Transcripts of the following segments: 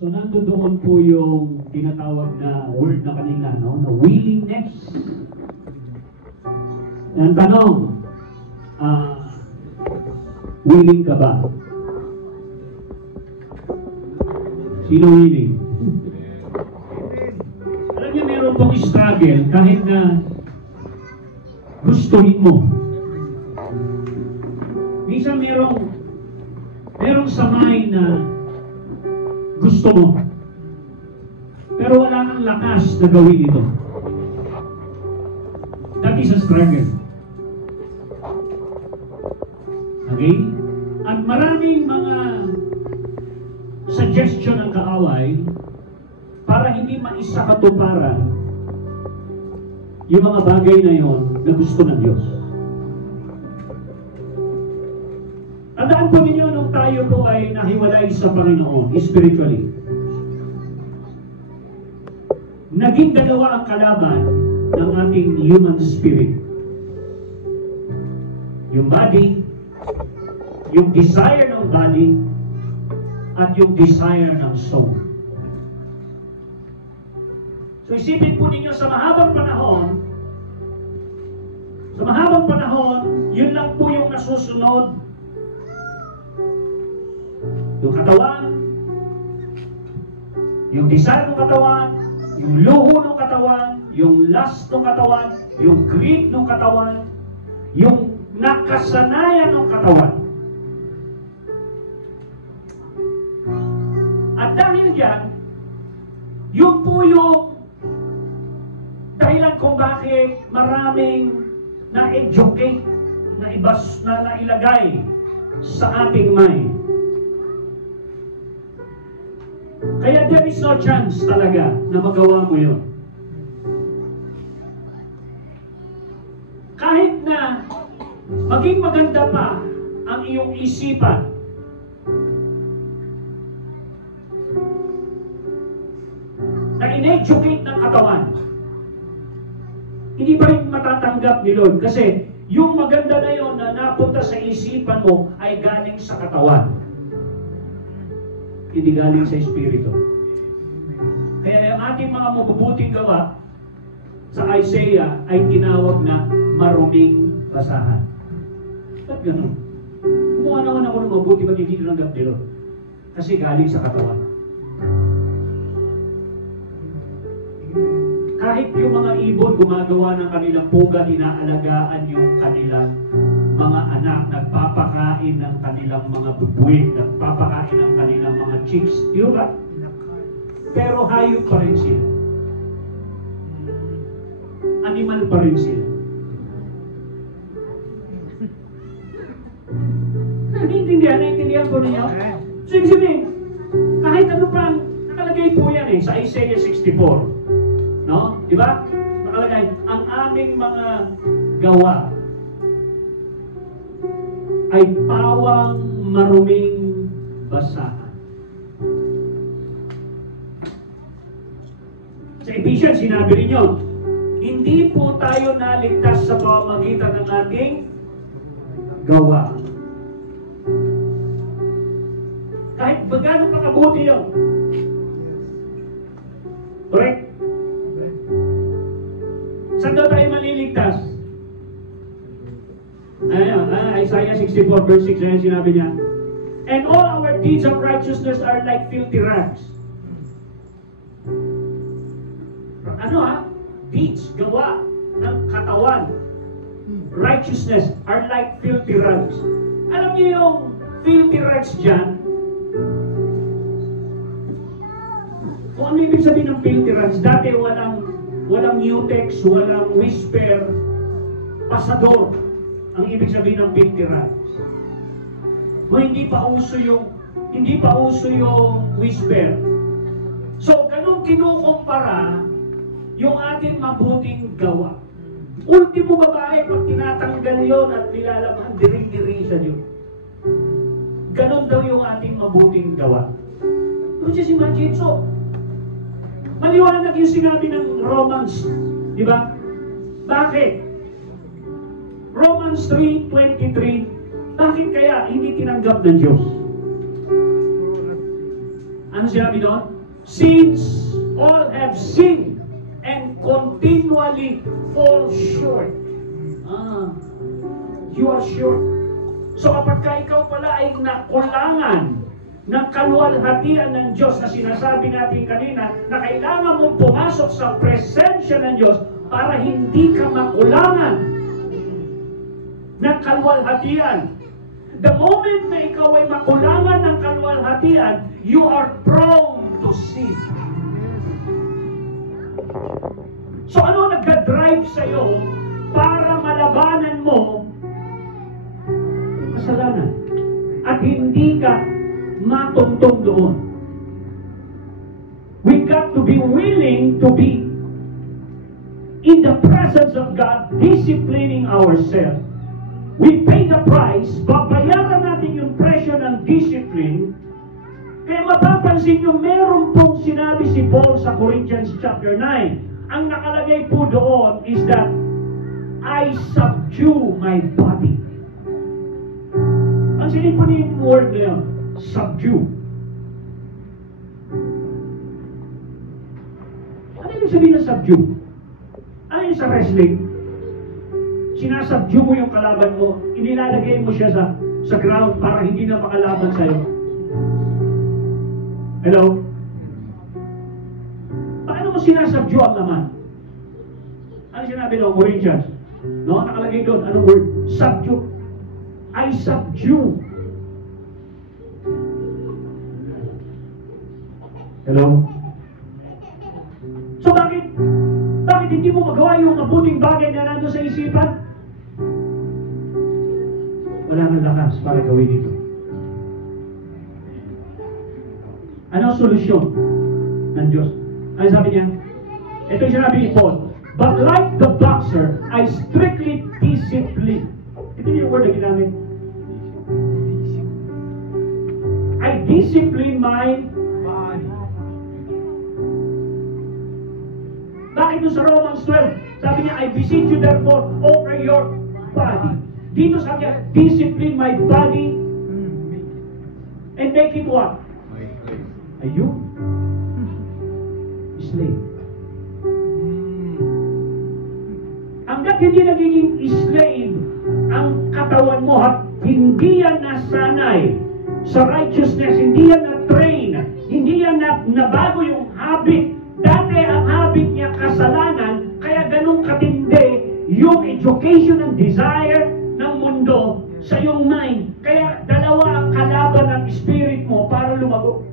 So nandoon po yung tinatawag na word na kanina, no? Na willingness. Ang tanong, willing ka ba? Sino willing? Alam niyo, meron pong struggle kahit na gustuhin mo. Minsan merong samay na gusto mo. Pero wala kang lakas na gawin ito. That is a struggle. Okay? At maraming mga suggestion ng kaaway para hindi maisakatuparan yung mga bagay na yon na gusto ng Diyos. Tandaan po ninyo nung tayo po ay nahiwalay sa Panginoon spiritually. Naging dalawa ang kalaban ng ating human spirit. Yung body, yung desire ng body, at yung desire ng soul. So isipin po ninyo sa mahabang panahon, yun lang po yung nasusunod. Yung katawan, yung desire ng katawan, yung luho ng katawan, yung lust ng katawan, yung greed ng katawan, yung nakasanayan ng katawan. At dahil dyan, yun po yung dahilan kung bakit maraming na-educate, na nailagay sa ating mind. Kaya there is no chance talaga na magawa mo yun. Kahit na maging maganda pa ang iyong isipan, na in-educate ng katawan, hindi pa rin matatanggap ni Lord. Kasi yung maganda na yun na napunta sa isipan mo ay galing sa katawan. Hindi galing sa Espiritu. Kaya yung ating mga mabubuting gawa sa Isaiah ay tinawag na maruming basahan. Ba't ganun? Kumuha naman ako ng mabuti, ba't hindi tinanggap ni Lord? Kasi galing sa katawan. Kahit yung mga ibon gumagawa ng kanilang pugad, inaalagaan yung kanilang mga anak, nagpapakain ng kanilang mga bubuig, nagpapakain ng kanilang mga chicks, di ba? Pero hayop pa rin sila. Animal pa rin sila. Naiintindihan po ninyo? So, sabihin, kahit ano pang nakalagay po yan sa Isaiah 64. No? Di ba? Nakalagay, ang aming mga gawa ay pawang maruming basahan. Sa Ephesians, sinabi rin yun, hindi po tayo naligtas sa pamamagitan ng ating gawa. Kahit ba gano'ng makabuti yun? Correct? Saan daw tayo maliligtas? Ayan, Isaiah 64 verse 6, ayan sinabi niya, and all our deeds of righteousness are like filthy rags. Deeds, gawa ng katawan, righteousness are like filthy rags. Alam niyo yung filthy rags dyan? Kung ano ibig sabihin ng filthy rags, dati walang mutex, walang whisper, pasador ang ibig sabihin ng filthy rags. Kung hindi pa uso yung whisper. So, ganun kinukumpara yung ating mabuting gawa. Ultimo babae, pag tinatanggal yun at nilalaman, diring-dirisan yun. Ganon daw yung ating mabuting gawa. Just imagine, so, maliwanag yung sinabi ng Romans, di ba? Bakit? Romans 3:23, bakit kaya hindi tinanggap ng Diyos? Ano sinabi doon? Since all have sinned and continually fall short. You are short. So kapag ikaw pala ay nakulangan ng kaluwalhatian ng Diyos na sinasabi natin kanina, na kailangan mong pumasok sa presensya ng Diyos para hindi ka makulangan ng kaluwalhatian. The moment na ikaw ay makulangan ng kaluwalhatian, you are prone to sin. So ano nagka-drive sa'yo para malabanan mo kasalanan at hindi ka matuntong doon? We got to be willing to be in the presence of God, disciplining ourselves. We pay the price, babayaran natin yung presyo ng discipline. Kaya mapapansin nyo, meron pong sinabi si Paul sa Corinthians chapter 9. Ang nakalagay po doon is that I subdue my body. Ang sinin po niyo yung word na yun, subdue. Ano yung sabihin na subdue? Ano yung sa wrestling? Sinasubdue mo yung kalaban mo, inilalagay mo siya sa ground para hindi na makalaban sa'yo. Hello? Paano mo sinasubdue ang laman? Ano sinabi ng Corinthians? No? Nakalagay doon, anong word? Subdue. I subdue. Hello? So bakit hindi mo magawa yung mabuting bagay na nandun sa isipan? Wala nang lakas para gawin ito. Ano ang solusyon ng Diyos? Ano sabi niya? Ito yung sinabi ni Paul. But like the boxer, I strictly discipline. Ito yung word na ginamit. I discipline my body. Bakit doon sa Romans 12? Sabi niya, I beseech you therefore over your body. Dito sabi niya, discipline my body and make it what? Ayun. Slave. Hanggat hindi nagiging slave ang katawan mo at hindi yan nasanay sa righteousness, hindi yan na-train, hindi yan nabago yung habit. Dati ang habit niya kasalanan, kaya ganun katindi yung education and desire ng mundo sa iyong mind. Kaya dalawa ang kalaban ng spirit mo para lumago.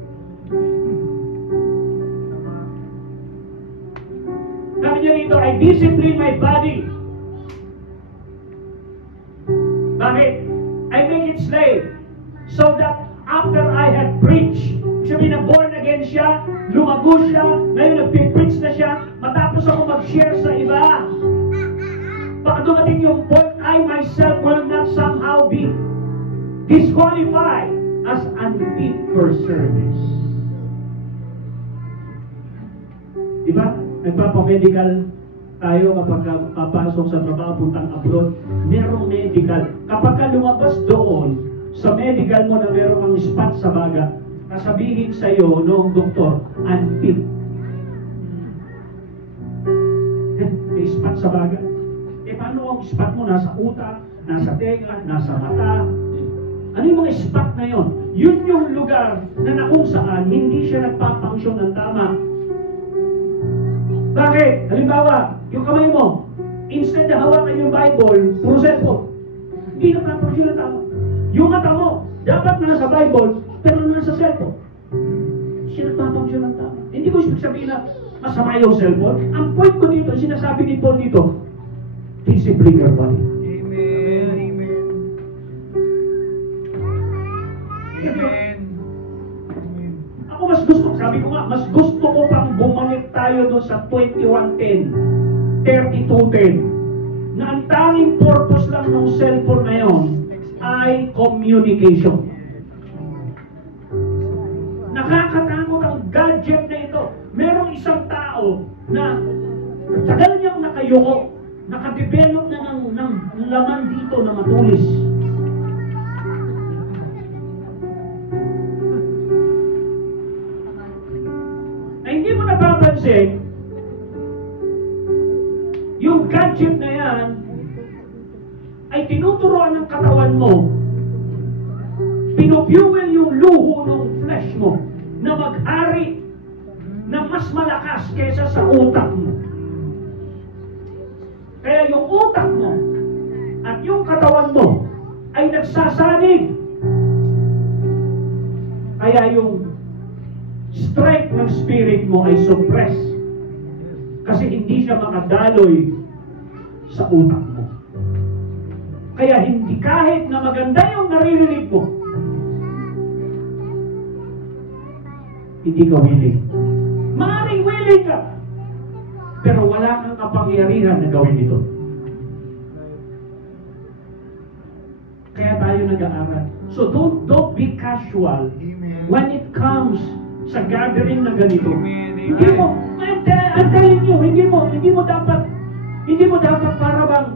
Sabi niya rito, I discipline my body. Bakit? I make it slave. So that after I have preached, sabi na born again siya, lumago siya, ngayon nag-preach na siya, matapos ako mag-share sa iba. Baka dumating yung point, I myself will not somehow be disqualified as unfit for service. Diba? Nagpapamedical tayo kapag papasok sa trabaho, puntang abroad, merong medical. Kapag ka lumabas doon, sa medical mo na merong ang spot sa baga, kasabihin sa iyo noong doktor, unfit. May spot sa baga. Paano ang spot mo? Nasa utak, nasa tenga, nasa mata. Ano yung mga spot na yon? Yun yung lugar na kung saan hindi siya nagpapangsyon ng tama. Bakit? Halimbawa, yung kamay mo, instead na hawakan yung Bible, puro cellphone. Hindi nagpapangsyon ng tama. Yung mata mo, dapat nasa Bible, pero nasa cellphone. Hindi siya nagpapangsyon ng tama. Hindi ko sabihin na masama yung cellphone. Ang point ko dito, sinasabi ni Paul dito, discipline your body. Amen. Amen. Amen. Ako mas gusto, sabi ko nga, mas gusto ko pang bumalik tayo doon sa 21:10, 32:10, na ang tanging purpose lang ng cellphone na yon ay communication. Nakakatakot ang gadget na ito. Merong isang tao na tagal niyang nakayuko, nakadevelop na ng laman dito na matulis. kasi, yung gadget na yan, ay tinuturuan ng katawan mo, pinufuel yung luho ng flesh mo, na maghari na mas malakas kaysa sa utak mo. Kaya yung utak mo at yung katawan mo ay nagsasanig. Kaya yung strength ng spirit mo ay suppress. Kasi hindi siya makadaloy sa utak mo. Kaya hindi kahit na maganda yung naririnig mo, hindi ka willing. Maaaring willing ka, pero wala kang kapangyarihan na gawin ito. Kaya tayo nag-aaral. So don't be casual when it comes sa gathering na ganito. Hindi mo, I'm telling you, hindi mo dapat para bang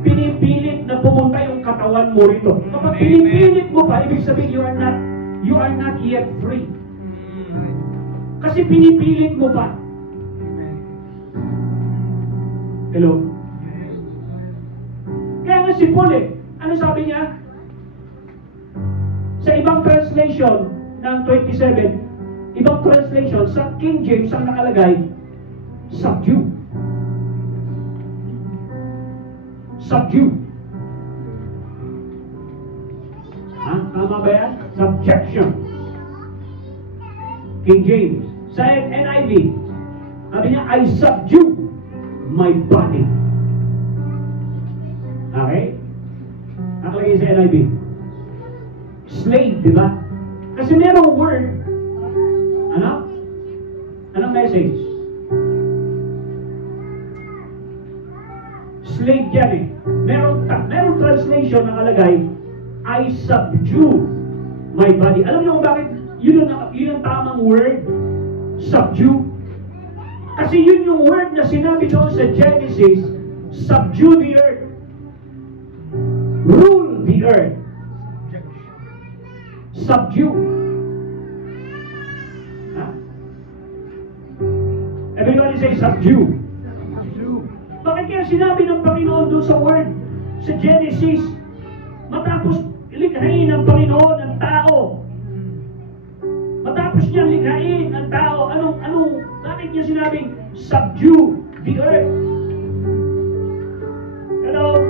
pinipilit na pumunta yung katawan mo rito. Kapag pinipilit mo pa, ibig sabihin you are not yet free. Kasi pinipilit mo pa. Hello? Kaya nga si Paul ano sabi niya? Sa ibang translation ng 27, ibang translation, sa King James ang nakalagay, subdue. Subdue. Ha? Tama ba yan? Subjection. King James. Sa NIV, sabi niya, I subdue my body. Okay? Nakalagay sa NIV. Slave, di ba? Kasi merong word, ano? Anong message? Slave yan eh. Merong translation nakalagay, I subdue my body. Alam niyo kung bakit yun ang tamang word? Subdue. Kasi yun yung word na sinabi doon sa Genesis, subdue the earth. Rule the earth. Subdue. Huh? Everybody say subdue. Bakit kaya sinabi ng Panginoon doon sa word, sa Genesis, matapos likhain ng Panginoon ang tao, matapos niya likhain ang tao, bakit niya sinabing subdue the earth? Hello?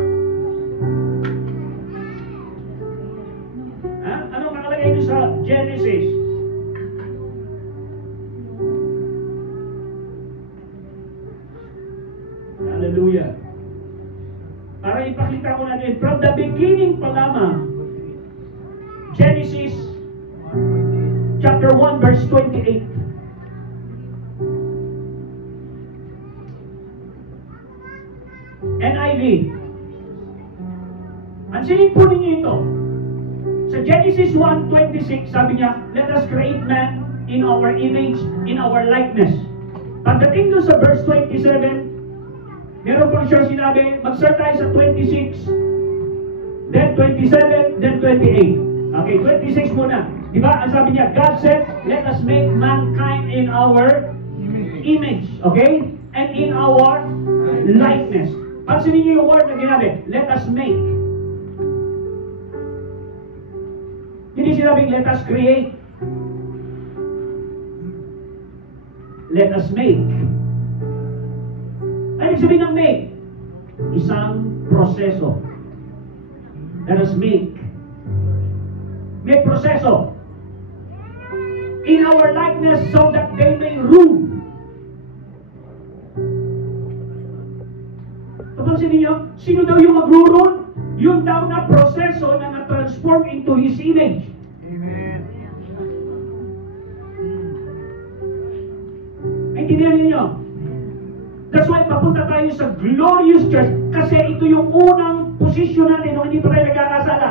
Ha? Anong nakalagay doon sa Genesis? Hallelujah. Para ipakita ko natin, from the beginning pa lamang, Genesis chapter 1 verse 28. NIV. Ansinin po ninyo ito. Sa Genesis 1:26, sabi niya, let us create man in our image, in our likeness. Pagdating doon sa verse 27, meron pang siya sinabi, mag-start tayo sa 26, then 27, then 28. Okay, 26 muna. Diba? Ang sabi niya, God said, let us make mankind in our image. Okay? And in our likeness. Pansinin niyo yung word na ginabi, let us make. Hindi sinabing, let us create. Let us make. Ano sabihin ng make? Isang proseso. Let us make. May proseso. In our likeness so that they may rule. Papansin niyo, sino daw yung mag-rule? Yun daw na proseso na na-transform into His image. Amen. Naintindihan niyo? That's why papunta tayo sa glorious church kasi ito yung unang posisyon natin nung hindi pa tayo nagkakasala.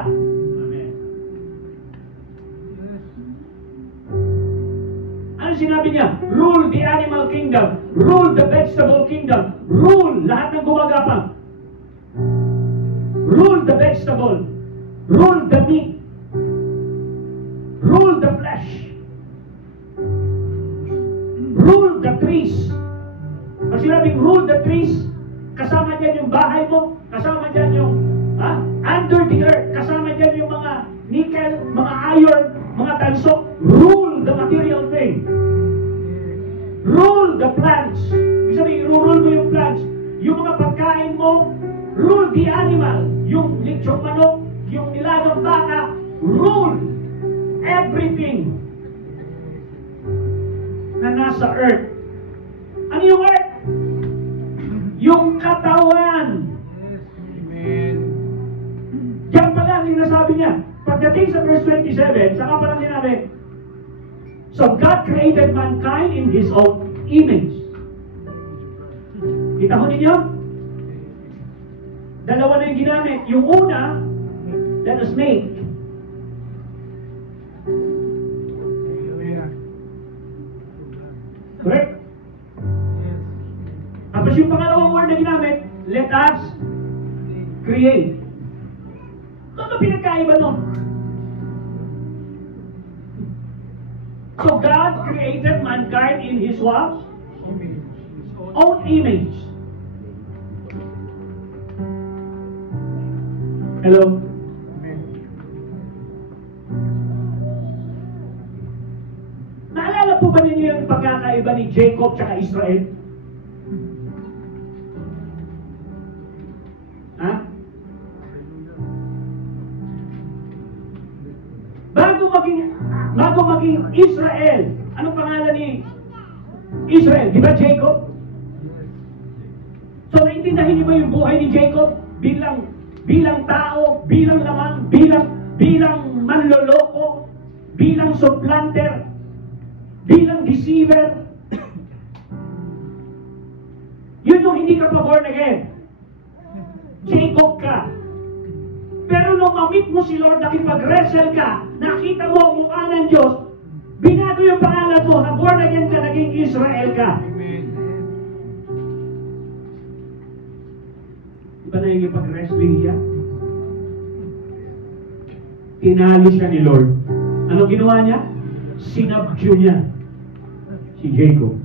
Ano sinabi niya? Rule the animal kingdom. Rule the vegetable kingdom. Rule lahat ng gumagapang. Rule the vegetable. Rule the meat. Rule the flesh. Rule the trees. sinabing rule the trees, kasama dyan yung bahay mo, kasama dyan yung under the earth, kasama dyan yung mga nickel, mga iron, mga tanso. Rule the material thing. Rule the plants. Ibig sabihin, rule mo yung plants. Yung mga pagkain mo, rule the animal. Yung lechong manok, yung nilagang baka, rule everything na nasa earth. Ano yung earth? Yung katawan. Amen. Diyan pala ang sinasabi niya. Pagdating sa verse 27, saka pa lang sinabi, so God created mankind in His own image. Kita ho ninyo? Dalawa na yung ginamit. Yung una, let us make. Hallelujah. Correct? Tapos yung pangalawang word na ginamit, let us create. Ano pinagkaiba nun? So God created mankind in His what? Own image. Hello? Naalala po ba ninyo yung pagkakaiba ni Jacob tsaka Israel? Ha? Bago maging Israel, anong pangalan ni Israel? Di ba Jacob? So naintindihan niyo ba yung buhay ni Jacob bilang tao, bilang lamang, bilang manloloko, bilang supplanter, bilang deceiver? Yun yung hindi ka pa born again. Jacob ka. Pero nung ma-meet mo si Lord, nakipag-wrestle ka, nakita mo ang mukha ng Diyos, binago yung pangalan mo, na born again ka, naging Israel ka. Amen. Diba nakikipag-wrestling siya? Tinalo siya ni Lord. Anong ginawa niya? Sinabdue niya si Jacob.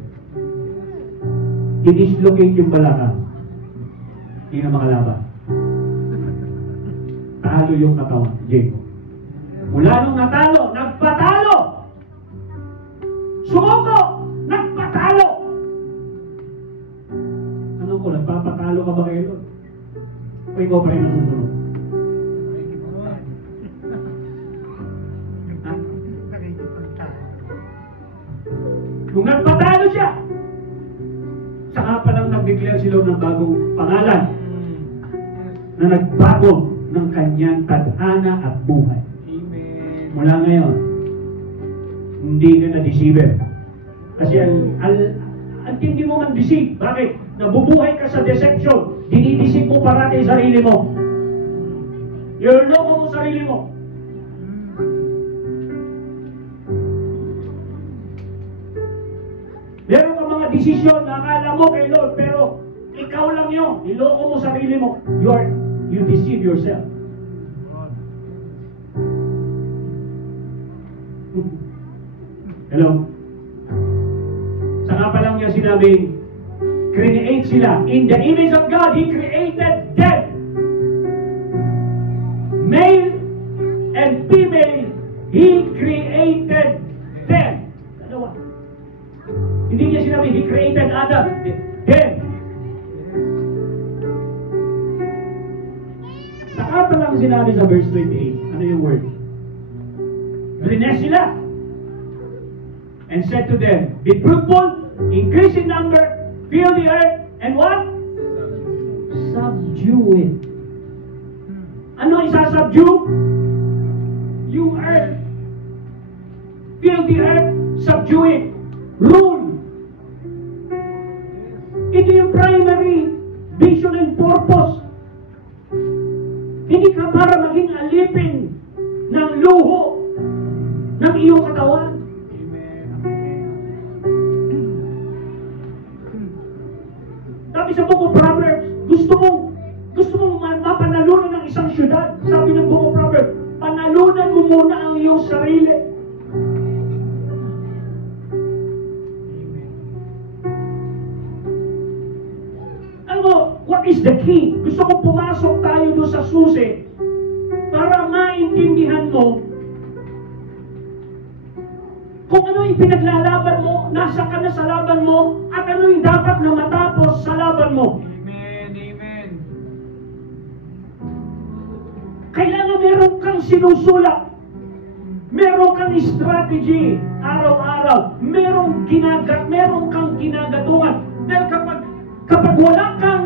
Dinislocate yung balakang. Hindi na makalaban. Talo yung katawan, Jacob. Mula nung natalo, nagpatalo! Sumuko! Nagpatalo! Ano ko, nagpapatalo ka ba kayo doon? O ikaw pa rin nasusunod? Ha? Nung nagpatalo siya, saka pa lang nag-declare sila ng bagong pangalan na nagbago ng kanyang tadhana at buhay. Amen. Mula ngayon, hindi ka na-deceiver. Kasi ang tindi mo man deceive. Bakit? Nabubuhay ka sa deception. Dinideceive mo parati yung sarili mo. Niloloko mo sarili mo. Meron ka mga desisyon na akala mo kay Lord, pero ikaw lang yun. Niloko mo sarili mo. You deceive yourself. Hello? Saka pa lang niya sinabing, create sila. In the image of God, He created them. Male and female, He created them. Dalawa. Hindi niya sinabi, He created Adam. Them. Saka pa lang sinabi sa verse 28, ano yung word? Bless sila. And said to them, be fruitful, increase in number, fill the earth, and what? Subdue it. Ano isasubdue? Yung earth. Fill the earth, subdue it. Rule. Ito yung primary vision and purpose. Hindi ka para maging alipin ng luho ng iyong katawan. Sabi sa Book of Proverbs, gusto mo mapanalunan ng isang syudad. Sabi ng Book of Proverbs, panalunan mo muna ang iyong sarili. sa susi para maintindihan mo kung ano yung pinaglalaban mo, nasa ka na sa laban mo, at ano yung dapat na matapos sa laban mo. Amen. Amen. Kailangan meron kang sinusulat. Meron kang strategy araw-araw. Meron kang ginagatungan. Dahil kapag wala kang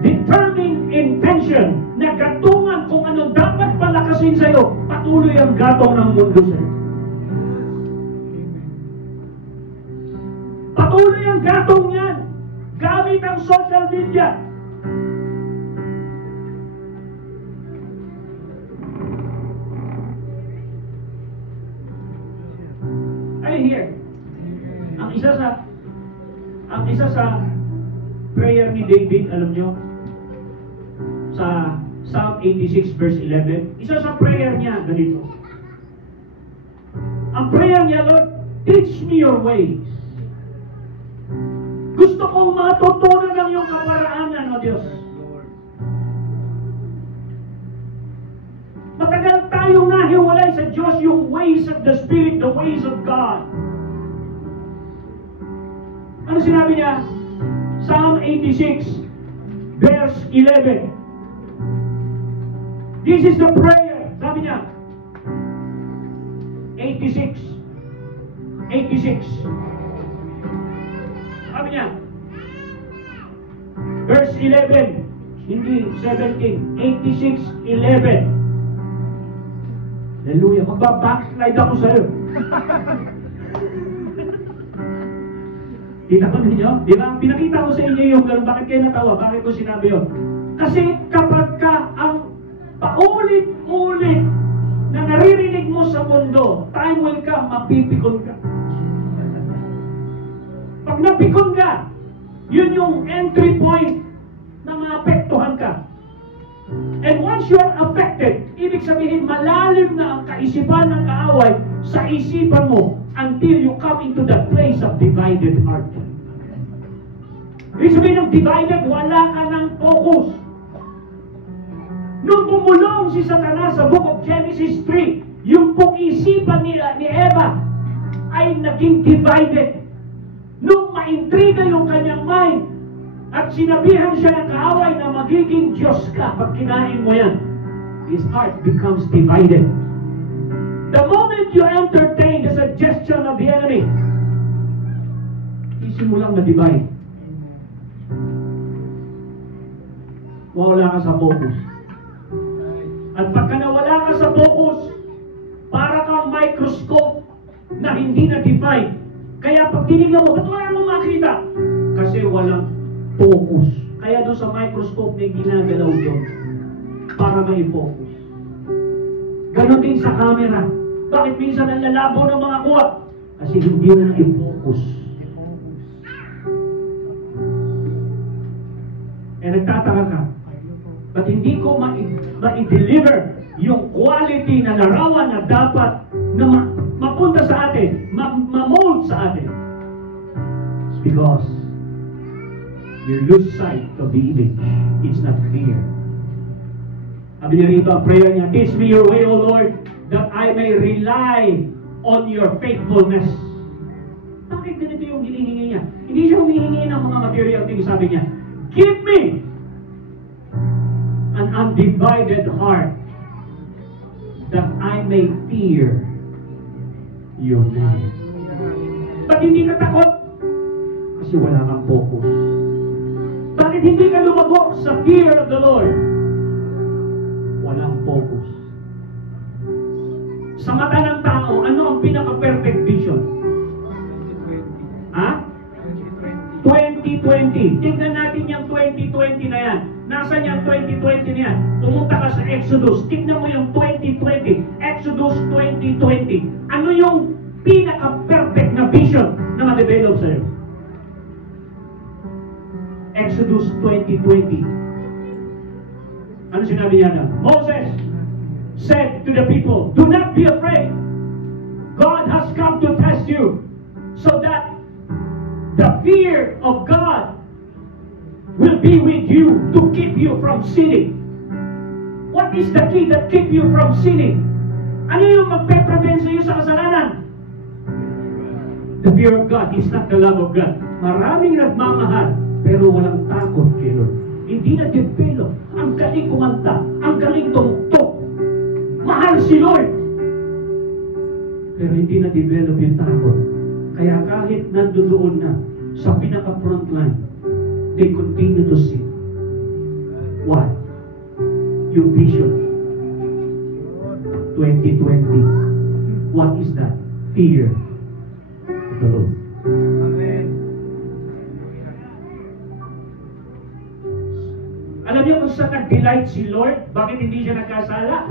determined intention na gatungan kung ano dapat palakasin sa'yo, patuloy ang gatong ng mundo sa'yo. Patuloy ang gatong yan. Gamit ang social media. Ay, here. Ang isa sa prayer ni David, alam nyo, sa Psalm 86 verse 11, isa sa prayer niya, ganito. Ang prayer niya, Lord, teach me your ways. Gusto kong matutunan ng iyong kaparaanan, O Diyos. Matagal tayong nahiwalay sa Diyos yung ways of the Spirit, the ways of God. Ano sinabi niya? Psalm 86, verse 11. This is the prayer. Sabi niya, 86. Sabi niya, verse 11, hindi 17, 86:11. Hallelujah. Magbabackslide ako sa'yo. Kita ko ninyo? Di ba? Pinakita ko sa inyo yung gano'n. Bakit kayo natawa? Bakit ko sinabi yun? Kasi kapag ka ang paulit-ulit na naririnig mo sa mundo, time will come, mapipikon ka. Pag napikon ka, yun yung entry point na maapektuhan ka. And once you're affected, ibig sabihin malalim na ang kaisipan ng kaaway sa isipan mo until you come into the place of divided heart. Ibig sabihin ng divided, wala ka ng focus. Nung bumulong si Satanas sa book of Genesis 3, yung pong isipan ni Eva ay naging divided. Nung maintriga yung kanyang mind, at sinabihan siya ng kaaway na magiging Diyos ka pag kinain mo yan, his heart becomes divided. The moment you entertain the suggestion of the enemy, isimulang na-divide. Wala ka sa focus. At pagka nawala ka sa focus, para kang microscope na hindi na-divide. Kaya pag tinignan mo, ba't wala mong makita? Kasi walang focus. Kaya doon sa microscope may ginagalaw doon para may focus. Ganon din sa camera. Bakit minsan ang lalabo ng mga kuha? Kasi hindi na i-focus. Nagtataka ka, ba't hindi ko ma-deliver yung quality na larawan na dapat na mapunta sa atin, ma-mold sa atin? It's because you lose sight of the image. It's not clear. Sabi niya rito, ang prayer niya, teach me your way, O Lord, that I may rely on your faithfulness. Bakit ganito yung hinihingi niya? Hindi siya humihingi ng mga material things. Sabi niya, give me an undivided heart that I may fear your name. Ba't hindi ka takot? Kasi wala kang focus. Bakit hindi ka lumago sa fear of the Lord? Walang focus. Sa mata ng tao, ano ang pinaka-perfect vision? 2020. Ha? 2020. Tingnan natin yung 2020 na yan. Nasaan yung 2020 na yan? Pumunta ka sa Exodus. Tingnan mo yung 2020. Exodus 2020. Ano yung pinaka-perfect na vision na ma-develop sa'yo? Exodus 2020. Ano sinabi niya na? Moses said to the people, do not be afraid. God has come to test you so that the fear of God will be with you to keep you from sinning. What is the key that keep you from sinning? Ano yung magpe-prevent sa iyo sa kasalanan? The fear of God is not the love of God. Maraming nagmamahal, pero walang takot kay Lord. Hindi na-develop. Ang galing kumanta, ang galing tumuktok. Mahal si Lord. Pero hindi na-develop yung takot. Kaya kahit nandoon na sa pinaka-front line, they continue to sin. Why? Yung vision. 2020. What is that? Fear of the Lord. Amen. Alam niyo kung saan nag-delight si Lord? Bakit hindi siya nagkasala?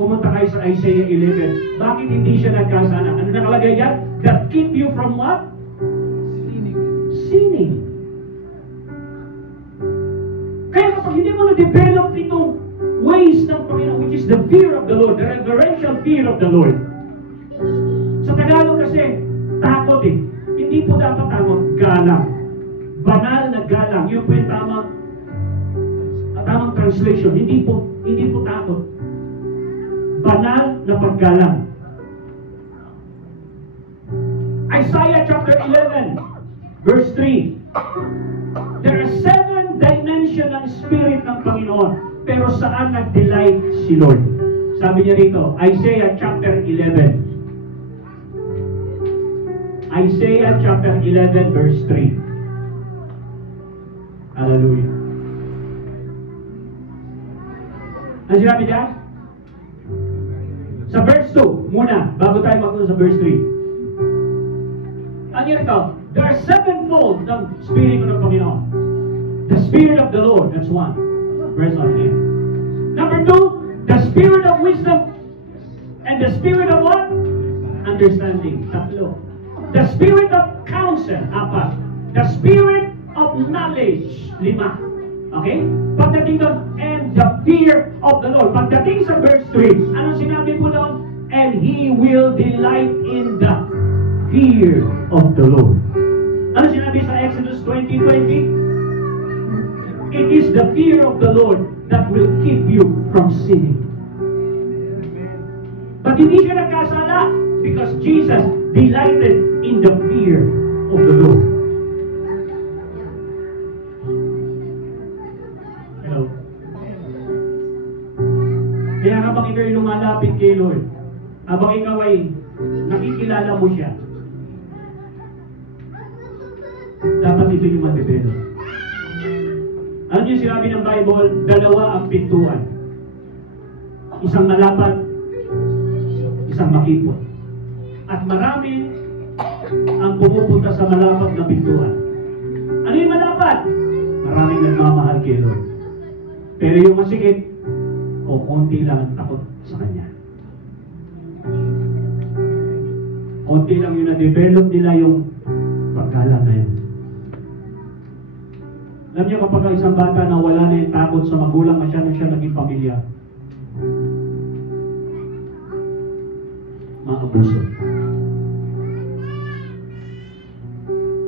Pumunta kayo sa Isaiah 11. Bakit hindi siya nagkasala? Ano nakalagay dyan? That keep you from what? Sinning. Kaya kapag hindi mo na-develop itong ways ng Panginoon, which is the fear of the Lord, the reverential fear of the Lord. Sa Tagalog kasi, takot eh. Hindi po dapat takot, galang. Banal na galang. Yun po yung tamang translation. Hindi po takot. Banal na paggalang. Isaiah chapter 11, verse 3. There are 7 dimensions ng Spirit ng Panginoon. Pero saan nag-delight si Lord? Sabi niya rito, Isaiah chapter 11. Isaiah chapter 11, verse 3. Hallelujah. Ano sinabi niya? Sa verse 2, muna, bago tayo magpunta sa verse 3. Ano yun ito? There are 7-fold ng Spirit ng Panginoon. The Spirit of the Lord, that's one. Verse 1 here. Number 2, the Spirit of wisdom and the Spirit of what? Understanding. Tatlo. The Spirit of counsel. 4. The Spirit of knowledge. 5. Okay? Pagdating doon, and the fear of the Lord. Pagdating sa verse 3, anong sinabi po doon? And He will delight in the fear of the Lord. Ano sinabi sa Exodus 20:20? It is the fear of the Lord that will keep you from sinning. But hindi siya nagkasala because Jesus delighted in the fear of the Lord. Hello? Kaya habang ikaw ay lumalapit kay Lord, habang ikaw ay nakikilala mo siya, dapat ito yung ma-develop. Ano yung sinabi ng Bible? 2 ang pintuan. Isang malapad, isang makipot. At marami ang pumupunta sa malapad na pintuan. Ano yung malapad? Maraming nagmamahal kay Lord. Pero yung masikip, o konti lang ang takot sa Kanya. Konti lang yung na-develop nila yung paggalang na yun. Alam niyo kapag ang isang bata na wala na yung takot sa magulang, masyado siya naging pamilya, maabuso.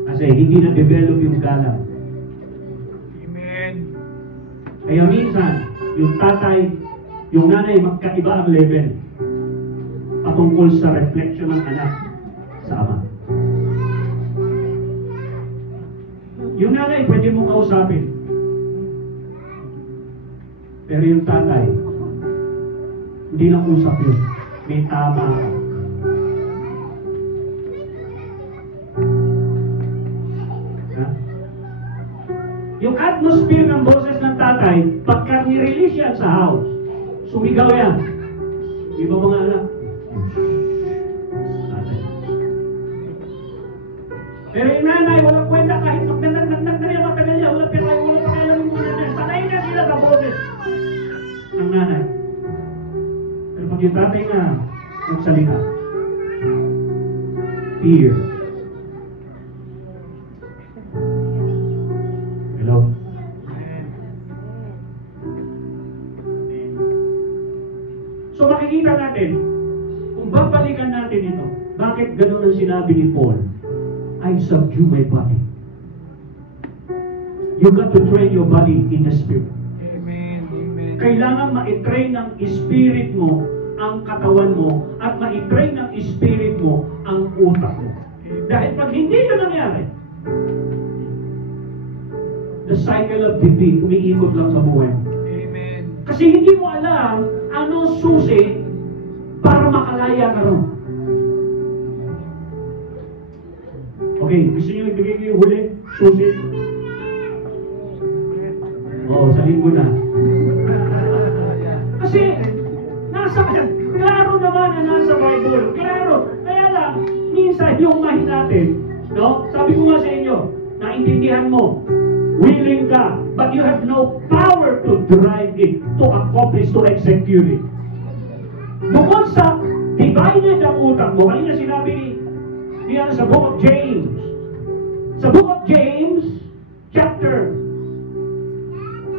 Kasi hindi na-develop yung galang. Amen. Kaya minsan, yung tatay, yung nanay, magkaiba ang level patungkol sa reflection ng anak sa ama. Yung nanay, pwede mong kausapin. Pero yung tatay, hindi lang usap yun. May tama ka. Ha? Yung atmosphere ng boses ng tatay, pagka nirelease yan sa house, sumigaw yan. Di ba mga anak? Tatay. Pero yung nanay, walang kwenta kahit magdandag na yung matagal niya, walang pakialam yung nanay. Sanay na sila sa boses ng nanay. Pero pag yung tatay na magsalita, fear. Hello? So makikita natin, kung babalikan natin ito, bakit ganun ang sinabi ni Paul? I subdue my body. You got to train your body in the Spirit. Amen. kailangan ma-train ng spirit mo ang katawan mo at ma-train ng spirit mo ang utak mo. Dahil pag hindi yun nangyari, the cycle of defeat, umiikot lang sa buhay mo. Amen. Kasi hindi mo alam ano susi para makalaya ka ron. Okay, gusto nyo ibigay ko yung huli? Susi? Oo, sa linggo na. Kasi, klaro naman na nasa Bible. Klaro. Kaya lang, minsan yung mind natin, no? Sabi ko nga sa inyo, naintindihan mo, willing ka, but you have no power to drive it, to accomplish, to execute it. Bukod sa divided ang utak mo, kanina sinabi niya sa book of James. Sa book of James, chapter,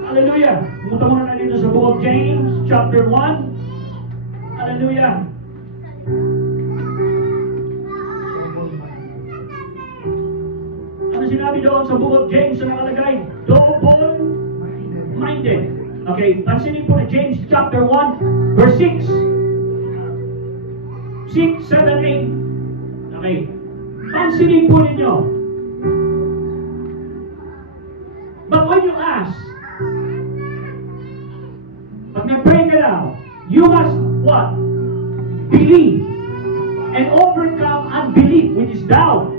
hallelujah, pumunta muna na dito sa book of James, chapter 1, hallelujah. Ano sinabi doon sa book of James na nakalagay? Double-minded. Okay, pansinin po na James chapter 1, verse 6. 6, 7, 8. Okay. Pansinin po ninyo. But when you ask, pag na-pray ka daw, you must what? Believe and overcome unbelief, which is doubt.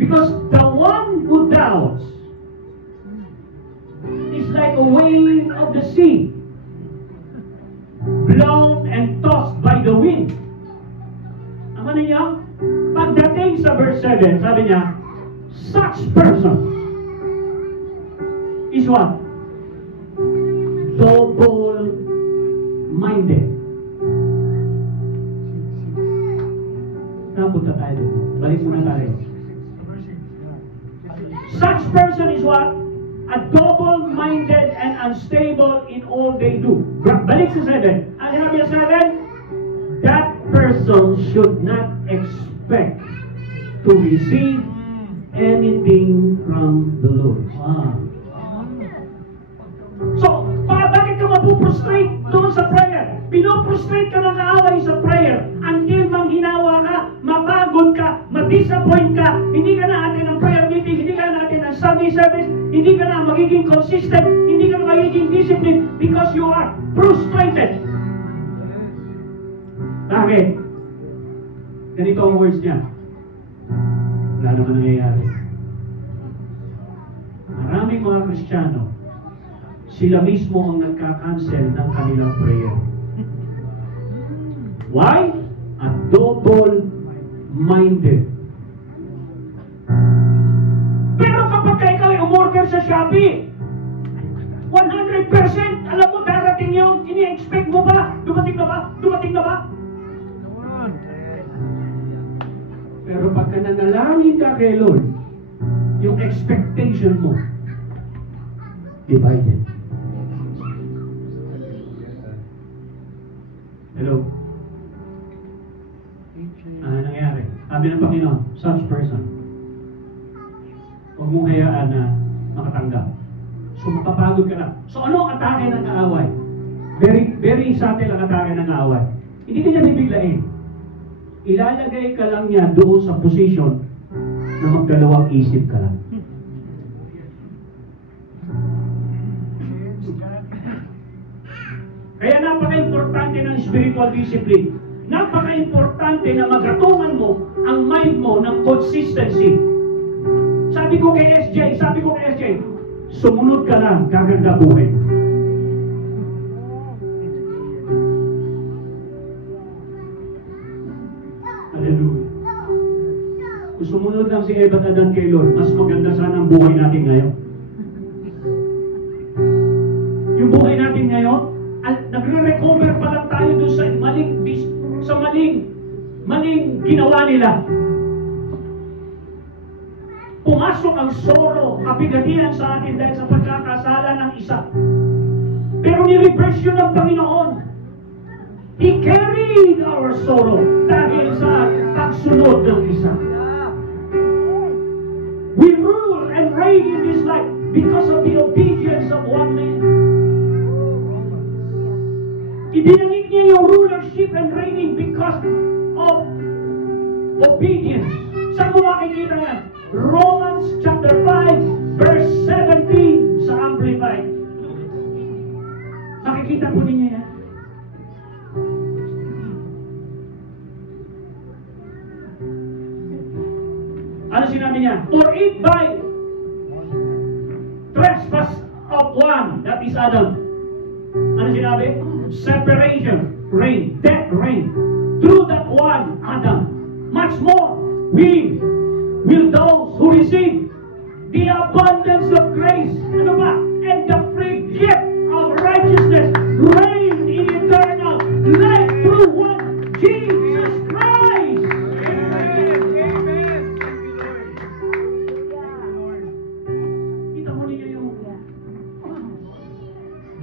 Because the one who doubts is like a wave of the sea, blown and tossed by the wind. Ang ano niya? Pagdating sa verse 7, sabi niya, such person is what? Double-minded. Napunta tayo. Balik muna tayo. Such person is what? A double-minded and unstable in all they do. Balik sa 7. Ang sinabi sa 7, that person should not expect to receive anything from the Lord. Wow. So, bakit ka mapuprostrate doon sa prayer? Pinoprostrate ka ng kaaway sa prayer until manghinawa ka, mapagod ka, madisappoint ka, hindi ka na atin ng prayer meeting, hindi ka na atin ng Sunday service, hindi ka na magiging consistent, hindi ka na magiging discipline because you are frustrated. Bakit? Ganito ang words niya. Wala naman nangyayari. Maraming mga Kristiyano, sila mismo ang nagka-cancel ng kanilang prayer. Why? A double-minded. Pero kapag ikaw ay umorder sa Shopee, 100%, alam mo, darating yung ini-expect mo ba? Dumating na ba? Dumating na ba? Pero pagka nanalangin ka kay Lord, yung expectation mo, divided. Hello? Ano nangyari? Sabi ng Panginoon, such person, huwag mong hayaan na makatanggap. So, mapapagod ka na. So, ano ang atake ng kaaway? Very subtle ang atake ng kaaway. Hindi ka niya bibiglain. Ilalagay ka lang niya doon sa position na magdalawang isip ka lang. Kaya napaka-importante ng spiritual discipline. Napaka-importante na magatungan mo ang mind mo ng consistency. Sabi ko kay SJ, sumunod ka lang, gaganda buhay. Hallelujah. Kung sumunod lang si Eva at Adan kay Lord, mas maganda sana ang buhay natin ngayon. Yung buhay natin ngayon, nagre-recover pa lang tayo doon sa maling ginawa nila. Pumasok ang sorrow, kapigatian sa atin dahil sa pagkakasala ng isa. Pero ni-reverse yun ng Panginoon. He carried our sorrow dahil sa pagsunod ng isa. We rule and reign in this life because of the obedience of one man. Ibinalik niya yung rulership and reigning because of obedience. Saan mo makikita yan? Romans chapter 5, verse 17 sa Amplified. Makikita po ninyo yan. Ano sinabi niya? For if by trespass of one, that is Adam. Ano sinabi? Separation, reign, death reign. Through that one, Adam. Much more, we will those who receive the abundance of grace, ano ba? And the free gift of righteousness reign in eternal life through one, Jesus Christ. Kita mo niya yung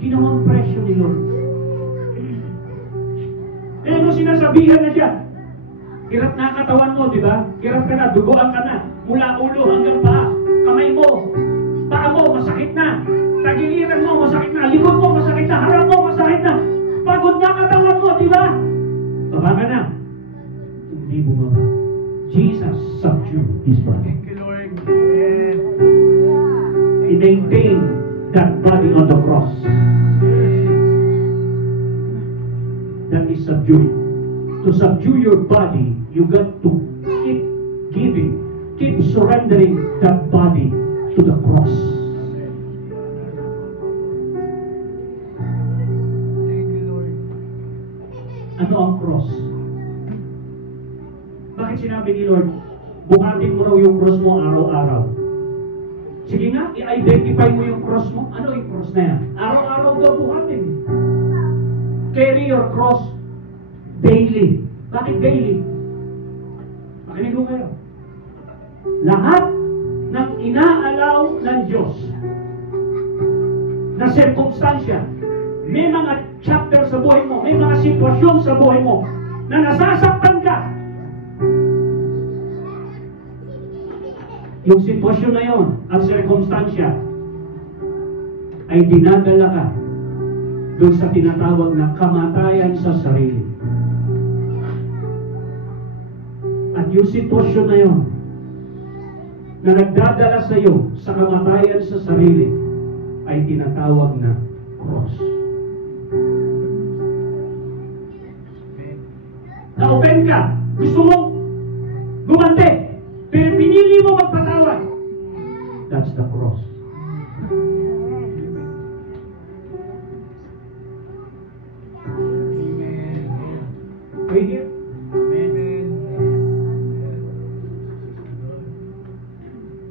ginawang presyo ni Lord. Kaya no, sinasabihan na siya, hirap na katawan mo, di ba? Hirap ka na, duguan ka na, mula ulo hanggang paa. Kamay mo, paa mo, masakit na. Tagiliran mo, masakit na. Likod mo, masakit na. Harap mo, masakit na. Pagod na katawan mo, di ba? Baba ka na. Hindi bumaba. Jesus subdued his body. Thank you, Lord. He maintained that body on the cross. That is subduing. To subdue your body, you got to keep giving, keep surrendering that body to the cross. Thank you, Lord. Ano ang cross? Bakit sinabi ni Lord, buhatin mo raw yung cross mo araw-araw? Sige nga, i-identify mo yung cross mo. Ano yung cross na yan? Araw-araw daw buhatin. Carry your cross daily. Bakit daily? Makinig ko kayo. Lahat ng inaalaw ng Diyos na sirkumstansya, may mga chapter sa buhay mo, may mga sitwasyon sa buhay mo na nasasaktan ka. Yung sitwasyon na yon at sirkumstansya ay dinadala ka doon sa tinatawag na kamatayan sa sarili. At yung sitwasyon na yon na nagdadala sa iyo sa kamatayan sa sarili ay tinatawag na cross. Na-offend ka, gusto mong gumante, pero pinili mo magpatawad. That's the cross. Right here.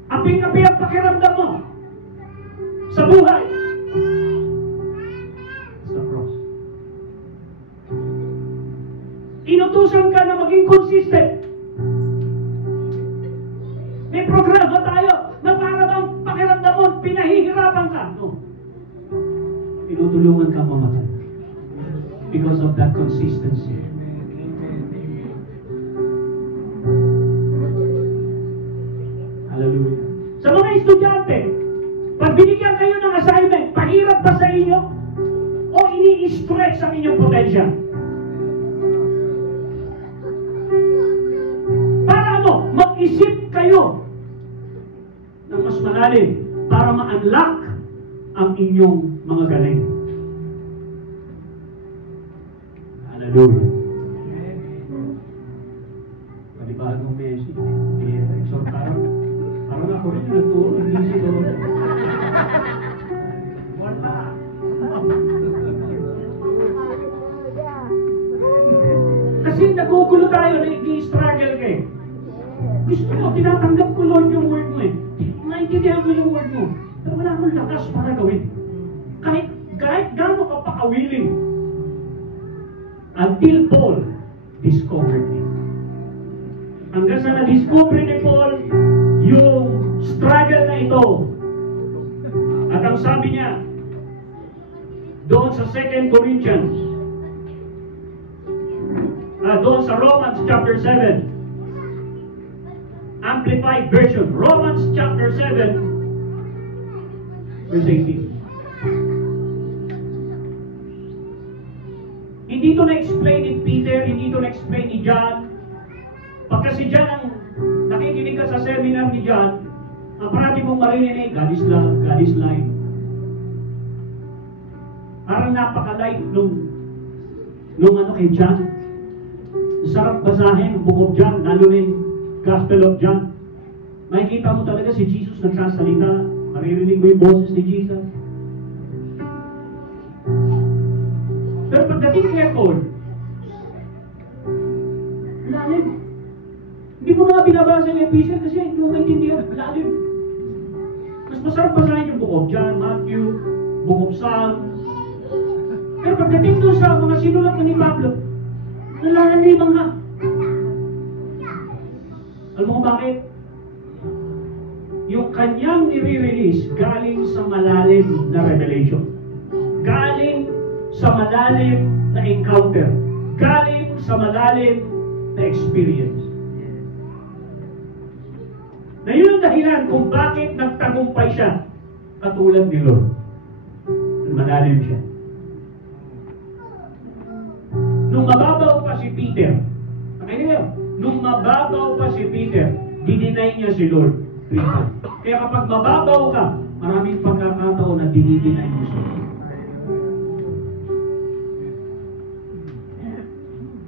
Aping-api ang pakiramdam mo sa buhay. Sa cross. Inutusan ka na maging consistent. May programa tayo na para bang pakiramdam mo, pinahihirapan ka. No. Tinutulungan ka mamatay. Because of that consistency. Hallelujah. Sa mga estudyante, pag binigyan kayo ng assignment, pahirap ba sa inyo? O ini-stretch ang inyong potential? Para ano? Mag-isip kayo ng mas malalim para ma-unlock ang inyong mga galing. Hallelujah. Panibagong message. So parang ako rin nagturo. Hindi siguro. Wala. Kasi nagugulo tayo, nag-i-struggle kayo. Gusto mo, tinatanggap ko Lord yung word mo eh. Naintindihan ko yung word mo. Pero wala akong lakas para gawin. Kahit gano'n ka pa-willing. Until Paul discovered it. Hanggang sa na-discover ni Paul yung struggle na ito. At ang sabi niya, doon sa 2 Corinthians, doon sa Romans chapter 7, Amplified Version, Romans chapter 7, verse 18. Hindi ito na-explain ni Peter, hindi ito na-explain ni John. Pagka si John ang nakikinig ka sa seminar ni John, ang parati mong marinig, God is love, God is life. Parang napaka-light nung ano kay John. Sarap basahin, Book of John, lalo na yung Gospel of John. Makikita mo talaga si Jesus nagsasalita. Maririnig mo yung boses ni Jesus. Pero pagdating kay Paul, lalim. Hindi mo na binabasa yung episode kasi hindi mo maintindihan. Lalim. Mas masarap basahin yung Book of John, Matthew, Book of Psalms. Pero pagdating doon sa mga sinulat ni Pablo, nalalalimang nga. Alam mo kung bakit? Yung kanyang nire-release galing sa malalim na revelation. Galing sa malalim na encounter. Galing sa malalim na experience. Na yun ang dahilan kung bakit nagtagumpay siya katulad ni Lord. Malalim siya. Nung mababaw pa si Peter, nung mababaw pa si Peter, dininay niya si Lord. Kaya kapag mababaw ka, maraming pagkakataon na dinidinay mo siya.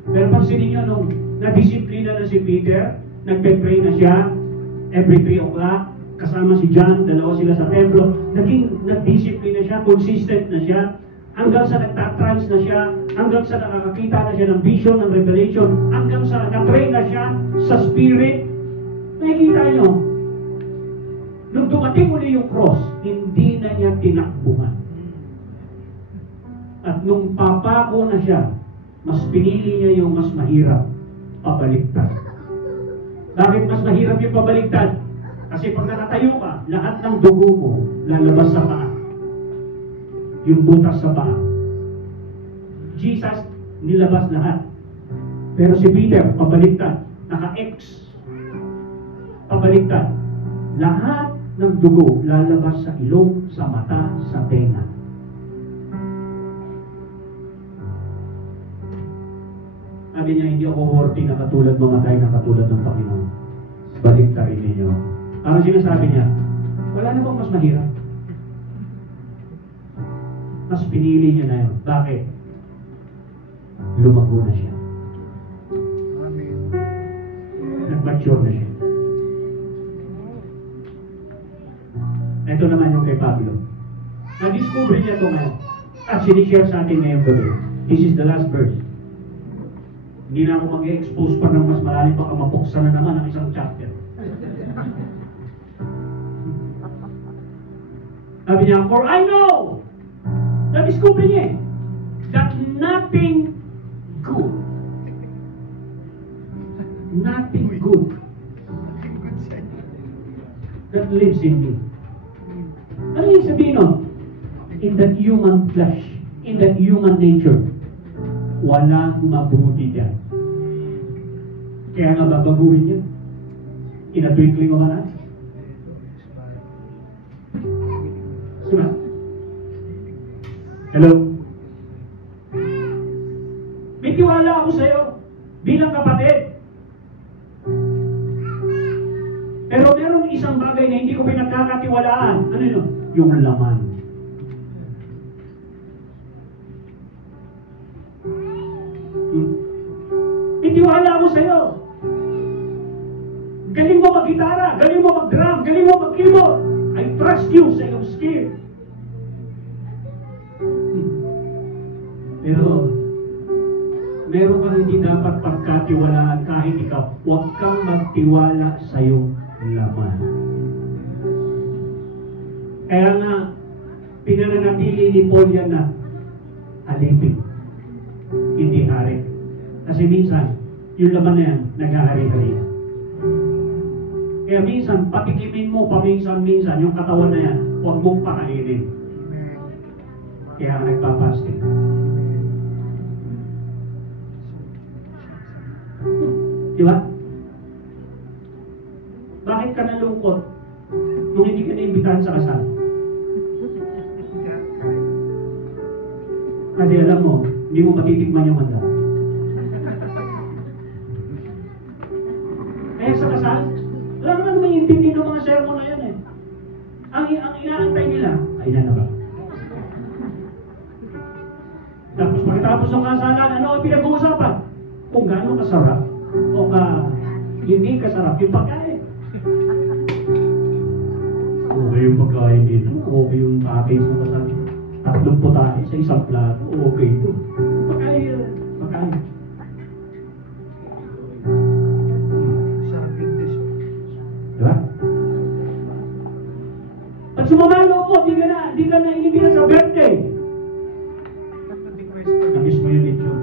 Pero pansinin niyo, nung nadisiplina na si Peter, nagpe-pray na siya, every 3 o'clock, kasama si John, dalawa sila sa templo, nagdisiplina siya, consistent na siya, hanggang sa nagtatrans na siya, hanggang sa nakakakita na siya ng vision, ng revelation, hanggang sa nakatrain na siya sa spirit. Nakikita niyo, nung dumating uli yung cross, hindi na niya tinakbuhan. At nung papako na siya, mas pinili niya yung mas mahirap, pabaliktad. Bakit mas mahirap yung pabaliktad? Kasi pag nakatayo ka, lahat ng dugo mo lalabas sa paa. Yung butas sa paa. Jesus, nilabas lahat. Pero si Peter, pabaliktad. Naka-X. Pabaliktad. Lahat ng dugo lalabas sa ilong, sa mata, sa tenga. Sabi niya, hindi ako worthy na katulad mamatay na katulad ng Panginoon. Baliktarin ninyo. Ang sinasabi niya, wala na bang mas mahirap? Mas pinili niya na yun. Bakit? Lumago na siya. Nag-mature na siya. Ito naman yung kay Pablo. Na-discover niya ito ngayon. At sinishare sa atin ngayong gabi. This is the last verse. Hindi na ako mag-expose pa ng mas malalim, baka mapuksan na naman ang isang chapter. Sabi niya, for I know, na-discover niya that nothing good that lives in me. Ano yung sabihin nun? In that human flesh, in that human nature, walang mabuti dyan. Kaya nga babaguhin niya. In a twinkling of an eye. Suna? Hello? May tiwala ako sa'yo bilang kapatid. Pero meron isang bagay na hindi ko pinagkakatiwalaan. Ano yun? Yung laman. May tiwala ako sa'yo. Galing mo mag-gitara, galing mo mag-drum, galing mo mag-keyboard. I trust you sa iyong skill. Pero, meron kang hindi dapat pagkatiwalaan kahit ikaw. Huwag kang magtiwala sa iyong laman. Kaya nga, pinananatili ni Paul yan na alipin. Hindi hari. Kasi minsan, yung laman na yan, nag-ahari-hari. Kaya minsan, patikimin mo, paminsan-minsan, yung katawan na yan, huwag mong pakainin. Kaya nagpapasting. Di ba? Bakit ka nalungkot nung hindi ka naimbitahan sa kasal? Kasi alam mo, hindi mo matitikman yung handa. Kaya sa kasal, wala naman may intindi ng mga sermon na yun eh. Ang inaantay nila, ay na ba? Tapos pagkatapos ng kasalan, ano ang pinag-uusapan? Kung gaano kasarap o hindi kasarap yung pagkain. Okay yung pagkain dito, okay yung package na kasarap. 3 putahe sa isang plato, okay ito. Pagkain. Sarap yung dish. Diba? Pag sumamalo mo, di ka na inimbilan sa birthday. Namiss mo yung lechon.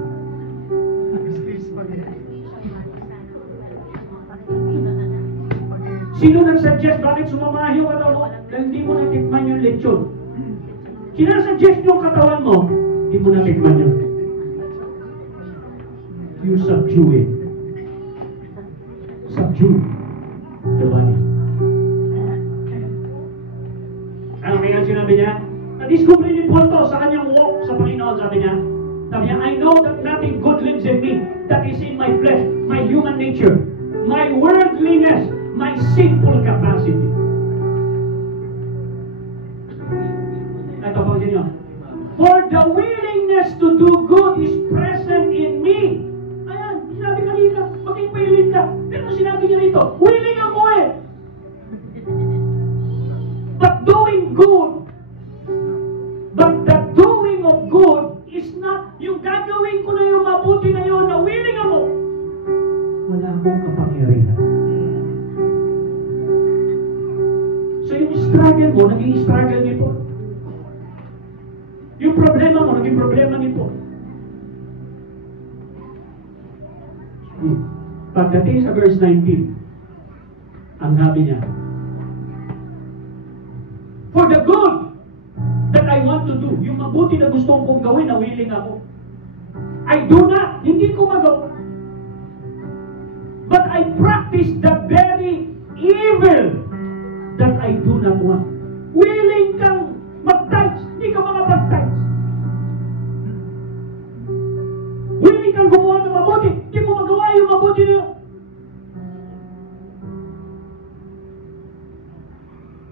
Sino nag-suggest bakit sumamahi yung katawan mo? Dahil hindi mo natikman yung lechon. Sinasuggest yung katawan mo, hindi mo natikman yun. You subdue it. Subdue the body. Ano kaya sinabi niya? Na-discover ni Paul to sa kanyang walk sa Panginoon, sabi niya, I know that nothing good lives in me, that is in my flesh, my human nature, my worldliness, my sinful capacity. Ito po ninyo. For the willingness to do good is present in me. Ayan, sinabi kanina, maging willing ka. Pero sinabi niya rito, willing ako eh. But the doing of good is not, yung gagawin ko na yung mabuti na yun, na willing ako. Wala akong kapangyarihan. So yung struggle mo, naging struggle ni Paul. Yung problema mo, naging problema ni Paul. Pagdating sa verse 19, ang sabi niya, for the good that I want to do, yung mabuti na gusto kong gawin, na willing ako. I do not, hindi ko magawa. But I practice the very evil that I do not want. Willing kang mag-tithes, hindi ka makapag-tithes. Willing kang gumawa ng mabuti, hindi mo magawa yung mabuti na yun.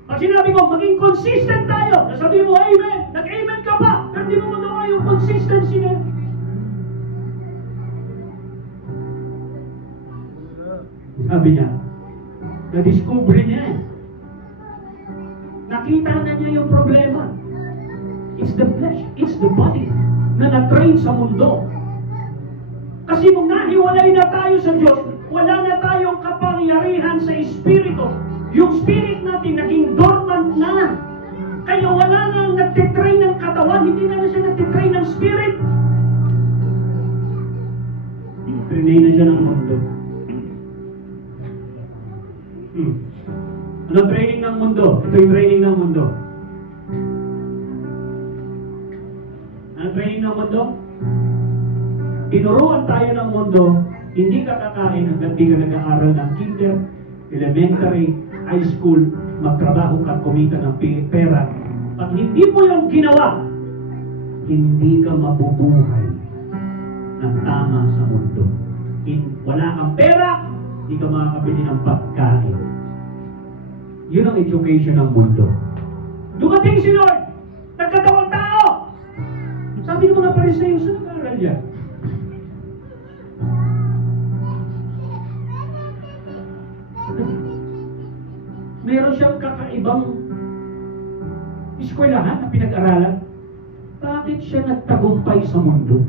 Pag sinabi ko, maging consistent tayo, nasabi mo, amen, nag-amen ka pa, pero hindi mo magawa yung consistency na yun. Sabi niya, na-discover niya eh. Nakita na niya yung problema. It's the flesh, it's the body na na-train sa mundo. Kasi nung nahiwalay na tayo sa Diyos, wala na tayong kapangyarihan sa Espiritu. Yung spirit natin naging dormant na. Kaya wala nang nagtitrain ng katawan, hindi na siya nagtitrain ng spirit. Train na siya ng mundo. Ano training ng mundo? Ito yung training ng mundo. Ano training ng mundo? Tinuruan tayo ng mundo, hindi ka kakain hanggang di ka nag-aaral ng kinder, elementary, high school, magtrabaho ka, kumita ng pera. Pag hindi mo yung ginawa, hindi ka mabubuhay ng tama sa mundo. Wala kang pera, hindi ka makakabili ng pagkain. Yun ang education ng mundo. Dumating si Lord, nagkatawang tao. Sabi ng mga Pariseo, saan nag-aaral yan? Meron siyang kakaibang eskwelahan na pinag-aralan. Bakit siya nagtagumpay sa mundo?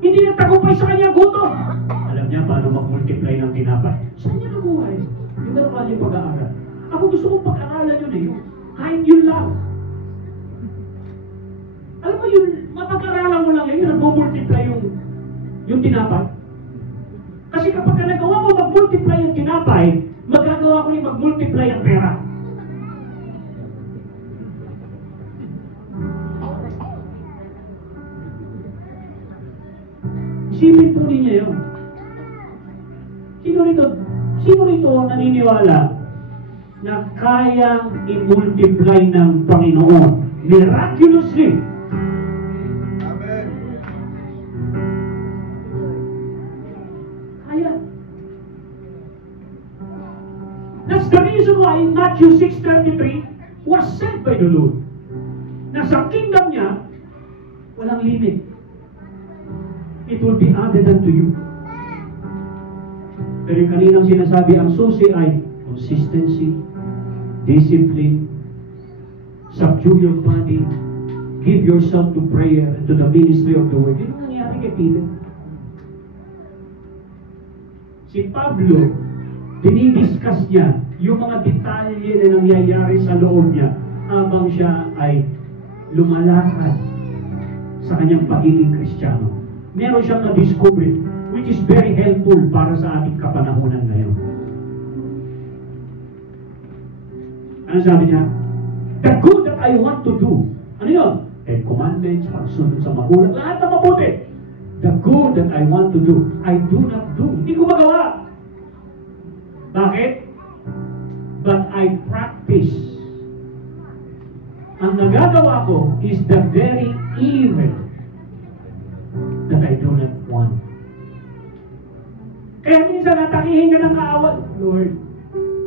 Hindi nagtagumpay sa kanyang gutom. Alam niya paano mag-multiply ng tinapay. Saan niya nabuhay? Yung gano'n kanyang pag-aaral. Ako gusto kong pag-aralan yun eh. Kahit yun lang. Alam mo yun, mapag-aralan mo lang yun, nag-multiply yung tinapay. Kasi kapag ka nagawa mo mag-multiply yung tinapay, magagawa ko rin mag-multiply ang pera. Isipin po ninyo yun. Sino rito naniniwala na kayang i-multiply ng Panginoon miraculously? Amen. That's the reason why Matthew 6:33 was said by the Lord. Na sa kingdom niya, walang limit. It will be added unto you. Pero yung kaninang sinasabi, ang susi ay consistency, discipline, subdue your body, give yourself to prayer and to the ministry of the word. Yun ang nangyari kay Peter. Si Pablo, dinidiscuss niya yung mga detalye na nangyayari sa loob niya habang siya ay lumalakad sa kanyang pagiging Kristiyano. Meron siyang na-discover which is very helpful para sa ating kapanahunan ngayon. Ano sabi niya? The good that I want to do. Ano yun? And commandments, pagsunod sa magulang, lahat na mabuti. The good that I want to do, I do not do. Hindi ko magawa. Bakit? But I practice. Ang nagagawa ko is the very evil that I do not want. Kaya minsan natakihin ka ng kaawat. Lord,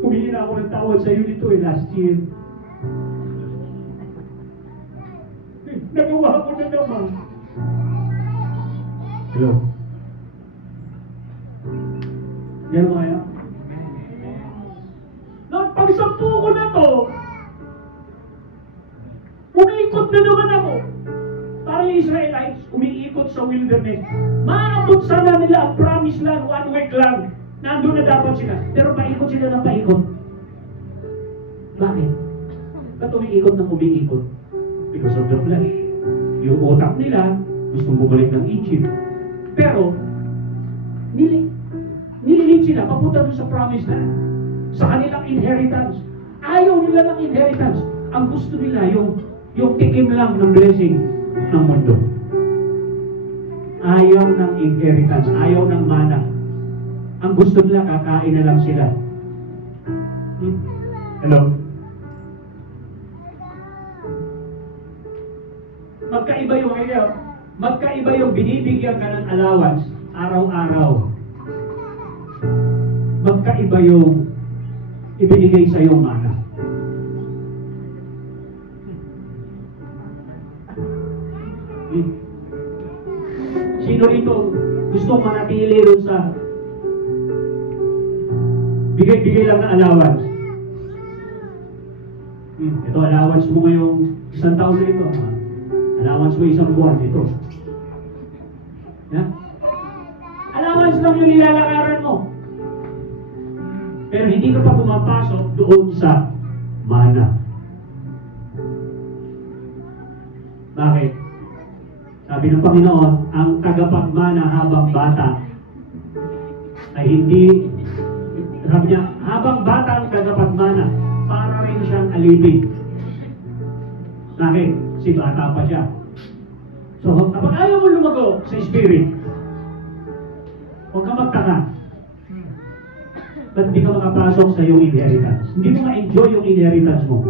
humingi na ako ng tawad sa iyo nito last year. Nagawa ko na naman. Hello? Yan mo kaya? Lord, pagsampu ko na to, umiikot na naman ako. Para yung Israelites, umiikot sa wilderness. Maabot sana nila ang promise land, 1 week lang. Nandun na dapat sila. Pero paikot sila ng paikot. Bakit? Ba't umiikot ng umiikot? Because of the flesh. Yung utak nila, gustong bumalik ng Egypt. Pero, nililid sila, papunta doon sa promise land. Sa kanilang inheritance. Ayaw nila ng inheritance. Ang gusto nila, yung tikim lang ng blessing ng mundo. Ayaw ng inheritance, ayaw ng mana. Ang gusto nila, kakain na lang sila. Hello? Magkaiba yung binibigyan ka ng allowance araw-araw. Magkaiba yung ibinigay sa iyo mana. Sino rito gusto manatili rin sa bigay-bigay lang na allowance? Ito allowance mo ngayong isang taon na ito. Allowance mo isang buwan. Ito. Allowance lang yung nilalakaran mo. Pero hindi ka pa pumapasok doon sa mana. Bakit? Sabi ng Panginoon, ang tagapagmana habang bata ay hindi, sabi niya, habang bata ang tagapagmana, para rin siyang alipin. Bakit? Si bata pa siya. So, kapag ayaw mo lumago sa spirit, huwag ka magtaka. Ba't hindi ka makapasok sa iyong inheritance? Hindi mo ma-enjoy yung inheritance mo.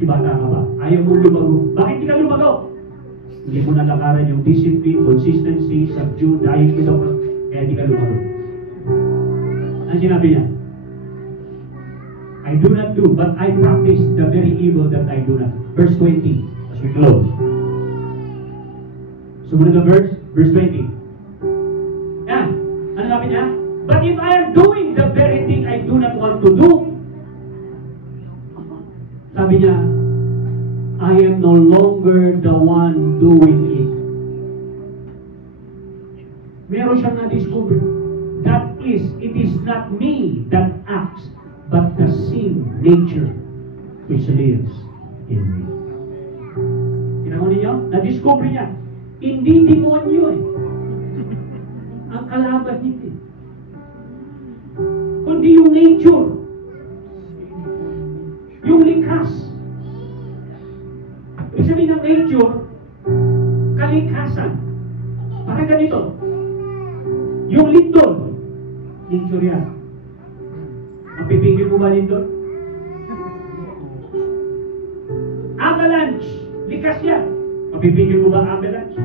Si bata ka ba? Ayaw mo lumago. Bakit hindi ka lumago? Hindi mo nalakaran yung discipline, consistency, subdue, dahil ito, kaya hindi ka lumago. Ano sinabi niya? I do not do, but I practice the very evil that I do not. Verse 20, as we close. Sumunod na verse 20. Yan. Ano sabi niya? But if I am doing the very thing I do not want to do, sabi niya, I am no longer the one doing it. Meron siyang na-discover. That is, it is not me that acts, but the sin nature which lives in me. Kinamo niyo? Na-discover niya. Hindi demonyo eh. Ang kalaban niya eh. Kundi yung nature. Yung likas. Ibig sabihin ng nature, kalikasan. Parang ganito. Yung lindol, nature yan. Mapipigil mo ba lindol? Avalanche, likas yan. Mapipigil mo ba avalanche?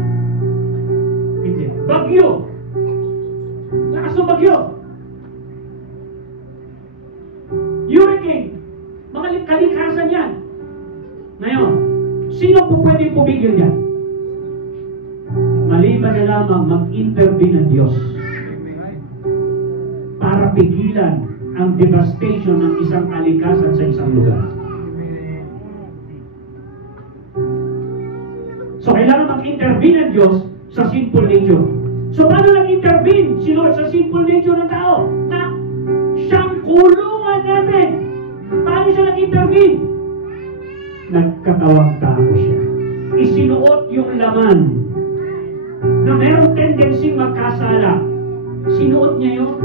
Hindi. Bagyo. Lakas ng bagyo. Sino po pwede pumigil yan? Maliban na lamang mag-intervene ang Diyos para pigilan ang devastation ng isang kalikasan sa isang lugar. So, kailangan mag-intervene ang Diyos sa sinful nature. So, paano nag-intervene si Lord sa sinful nature ng tao? Na siyang kulungan natin. Paano siya nag-intervene? Nagkatawang tao siya. Isinuot yung laman na mayroong tendency magkasala. Sinuot niya yun.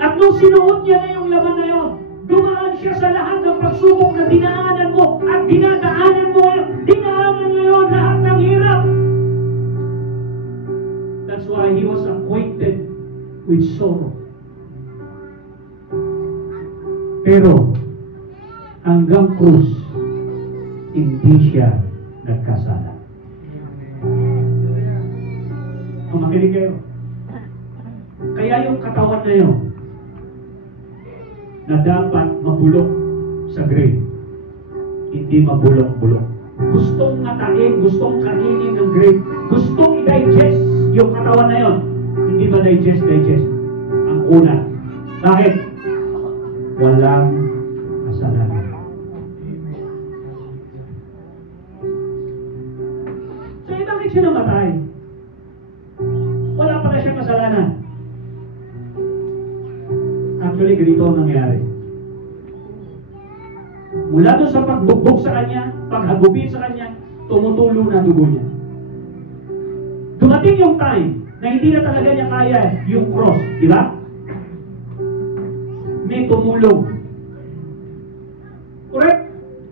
At nung sinuot niya na yung laman na yun, dumaan siya sa lahat ng pagsubok na dinaanan mo at dinadaanan mo ngayon. Dinaanan niya yun lahat ng hirap. That's why he was acquainted with sorrow. Pero hanggang krus, hindi siya nagkasala. Kung makinig kayo, kaya yung katawan na yun na dapat mabulok sa grave, hindi mabulok-bulok. Gustong matain, gustong kainin ng grave, gustong i-digest yung katawan na yun, hindi ba digest? Ang una. Bakit? Walang kasalanan. So, bakit siya namatay? Wala pala siyang kasalanan. Actually, ganito ang nangyari. Mula doon sa pagbugbog sa kanya, paghagupin sa kanya, tumutulo na dugo niya. Dumating yung time na hindi na talaga niya kaya yung cross, di ba? May tumulong. Correct?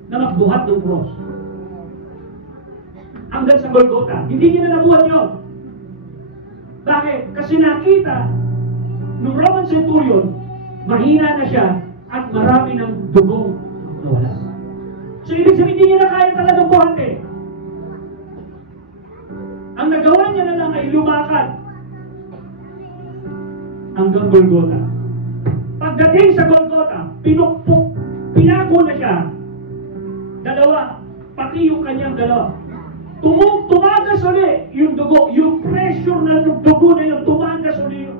Na magbuhat ng cross. Hanggang sa Golgotha. Hindi niya na nabuhat yun. Bakit? Kasi nakita nung Roman centurion, mahina na siya at marami ng dugong nawala. So, ibig sabihin, hindi niya na kaya talagang buhatin. Ang nagawa niya na lang ay lumakad hanggang Golgotha. Pagdating sa Golgotha, pinukpok, pinago na siya. Dalawa, pati yung kanyang dalawa. Tumagas ulit yung dugo, yung pressure na yung dugo na yun, tumagas ulit yun.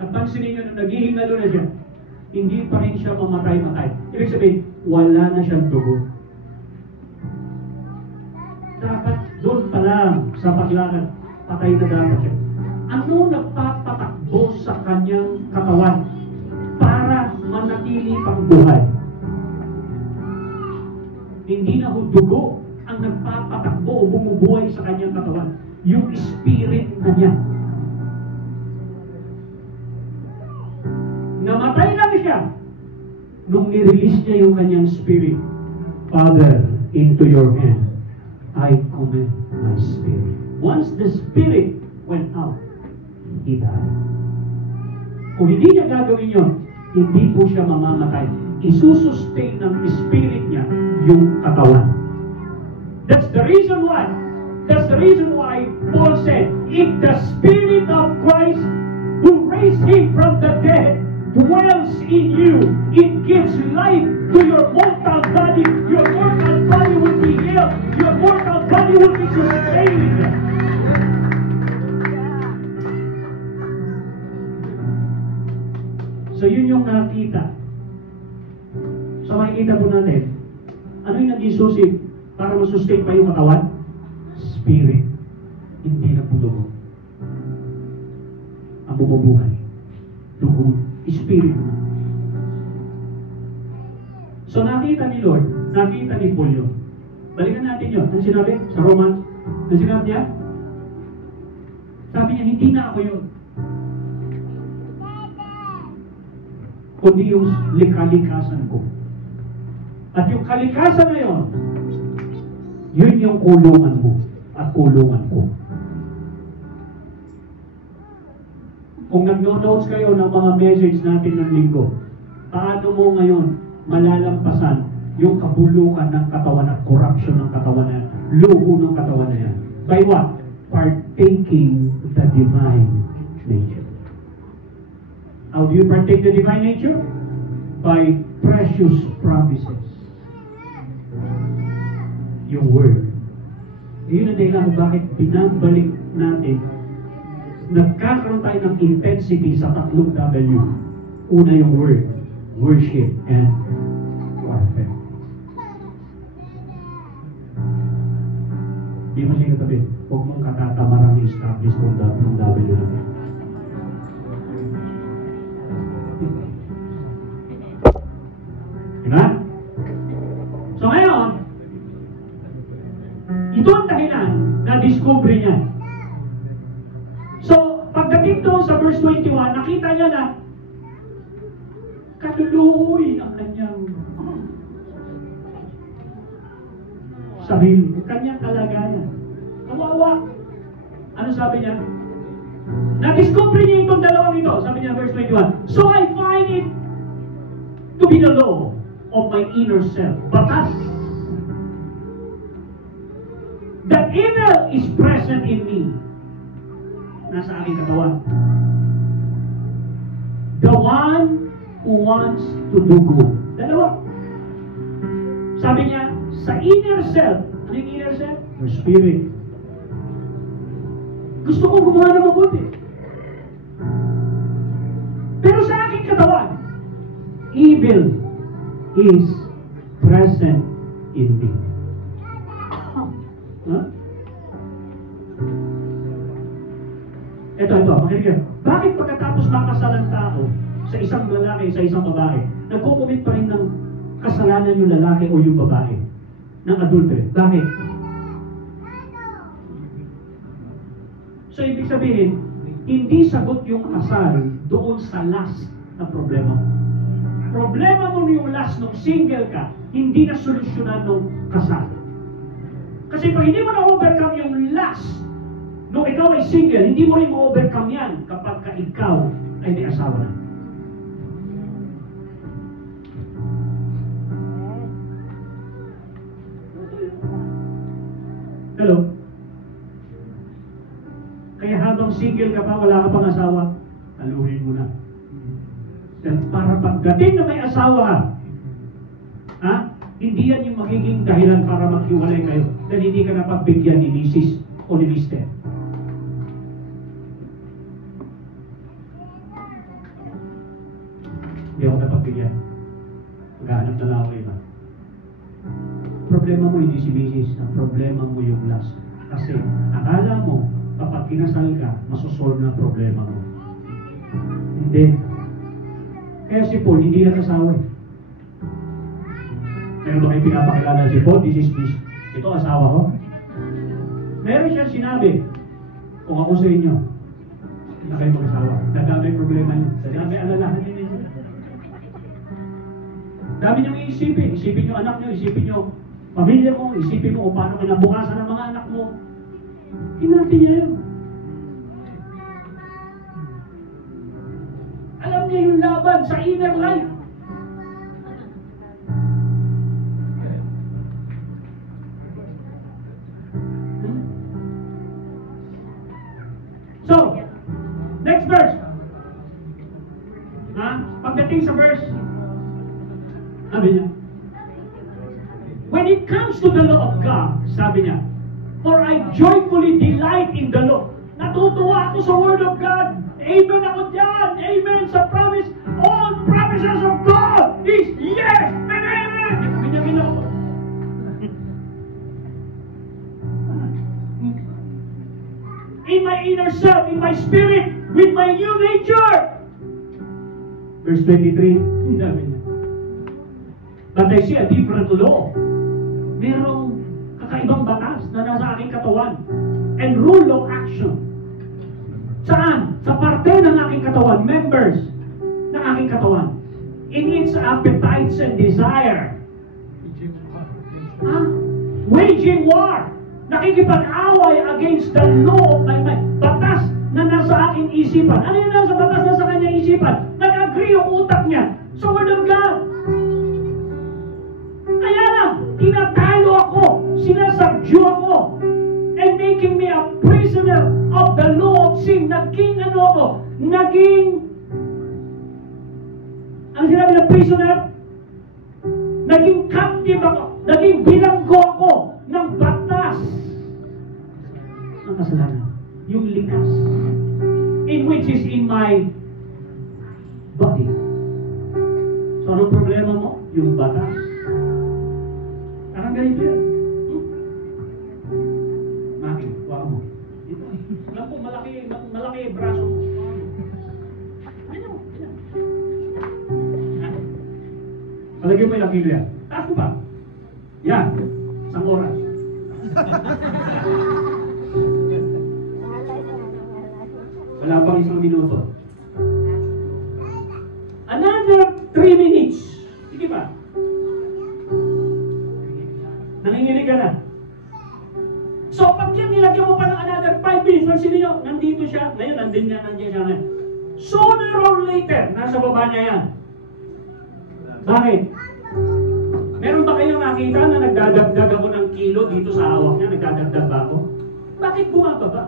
At pansinin nyo, nung naghihingalo na siya, hindi pa rin siya mamatay-matay. Ibig sabihin, wala na siyang dugo. Dapat doon pa lang sa paglakad, patay na dapat siya. Ano nagpapatakbo sa kanyang katawan para manatili pang buhay? Hindi na dugo ang nagpapatakbo o bumubuhay sa kanyang katawan. Yung spirit na niya. Namatay lang siya nung nirelease niya yung kanyang spirit. Father, into your hand I commit my spirit. Once the spirit went out, he died. Kung hindi niya gagawin yun, hindi po siya mamamatay. Isusustain ng spirit niya yung katawan. That's the reason why. That's the reason why Paul said, if the spirit of Christ who raised him from the dead dwells in you, it gives life to your mortal body. Your mortal body will be healed. Your mortal body will be sustained. So yun yung nakita. So makikita po natin, ano yung naging susi para masustain pa yung katawan? Spirit. Hindi na po dugo. Ang bumubuhay. Dugo. Spirit. So nakita ni Lord, nakita ni Paul yun. Balikan natin yun. Ano sinabi sa Romans? Ano sinabi niya? Sabi niya, hindi na ako yun. Kundi yung kalikasan ko. At yung kalikasan na yun, yun yung kulungan mo at kulungan ko. Kung nag-notes kayo ng mga message natin ng linggo, paano mo ngayon malalampasan yung kabulukan ng katawan at corruption ng katawan na yan, luho ng katawan na yan? By what? Partaking the divine nature. How do you partake the divine nature? By precious promises. Yung word. Yun ang dahilan kung bakit binabalik natin. Nagkakaroon tayo ng intensity sa tatlong W. Una yung word, worship, and warfare. Di mo siya katabi, huwag mong katatamarang establish ng W natin. Diba? So ngayon, ito ang dahilan na discover niya. So, pagdating doon sa verse 21, nakita niya na kaluluoy ang kanyang sarili, ang kanyang kalagayan. Kawawa. Ano sabi niya? Na-discover niya itong dalawang ito. Sabi niya, verse 21, so I find it to be the law of my inner self. Batas. That evil is present in me. Nasa aking katawan. The one who wants to do good. Dalawa. Sabi niya, sa inner self, ano yung inner self? Your spirit. Gusto ko gumawa ng mabuti. Pero sa aking katawan, evil is present in me. Huh? Ito, makinig ka. Bakit pagkatapos makasal ang tao sa isang lalaki, sa isang babae, nagkukumit pa rin ng kasalanan yung lalaki o yung babae ng adultery? Bakit? So, ibig sabihin, hindi sagot yung kasal doon sa last na problema mo. Problema mo yung last nung single ka, hindi na solusyonan nung kasal. Kasi pag hindi mo na-overcome yung last nung ikaw ay single, hindi mo rin ma-overcome yan kapag ka ikaw ay may asawa na. Hello? Kaya habang single ka pa, wala ka pang asawa, taluhin mo na. Dahil para pagdating na may asawa ka, hindi yan yung magiging dahilan para maghiwalay kayo dahil hindi ka napagbigyan ni Mrs. o ni Mr. Hindi ako napagbigyan. Maghahanap na lang ako iba. Problema mo hindi si Mrs. Ang problema mo yung last. Kasi akala mo kapag kinasal ka, masosolve na problema mo. Hindi. Kaya si Paul, hindi nag-asawa eh. Meron ba kayo pinapakilala si Paul? This is this. Ito asawa ko. Meron siyang sinabi, kung ako sa inyo, na kayo mag-asawa. Dadami problema niyo. Dadami alalahan niyo. Dami niyong iisipin. Isipin niyo anak niyo, isipin niyo pamilya mo, isipin mo kung paano kinabukasan ng mga anak mo. Hinati niya yun. Alam niya yung laban sa inner life. So, next verse. Pagdating sa verse, sabi niya, when it comes to the law of God, sabi niya, for I joyfully delight in the law. Natutuwa ako sa word of God. Amen ako dyan. Amen sa promise. All promises of God is yes and amen. Binyamin ako. In my inner self, in my spirit, with my new nature. Verse 23, sabi niya, but I see a different law. Merong kakaibang batas na nasa aking katawan and rule of action. Saan? Sa parte ng aking katawan, members ng aking katawan. In its appetites and desire. Waging war. Nakikipag-away against the law of my mind. Batas na nasa aking isipan. Ano yung nasa batas na sa kanyang isipan? Nag-agree yung utak niya sa word of God. Kaya lang, tinatalo ako, sinasabdyo ako, and making me a prisoner of the law of sin. Naging ano ako? Naging Ang sinabi ng prisoner, naging captive ako, naging bilanggo ako ng batas ng kasalanan. Yung likas. In which is in my body. So, anong problema mo? Yung batas. Parang ganito yan. Maki, waka mo. Ito. Alam ko, malaki yung braso mo. Ganyan mo, ganyan. Palagyan mo yung kilo yan. Taas mo pa. Yan. Isang oras. Wala pang isang minuto. Another 3 minutes. Sige pa. Nanginginig ka na. So, pag yan nilagyan mo pa ng another 5 minutes, pansinin nyo, nandito siya. Ngayon, nandiyan siya ngayon. Sooner or later, nasa baba niya yan. Bakit? Meron ba kayong nakita na nagdadagdag ako ng kilo dito sa hawak niya? Nagdadagdag ba ako? Bakit bumababa?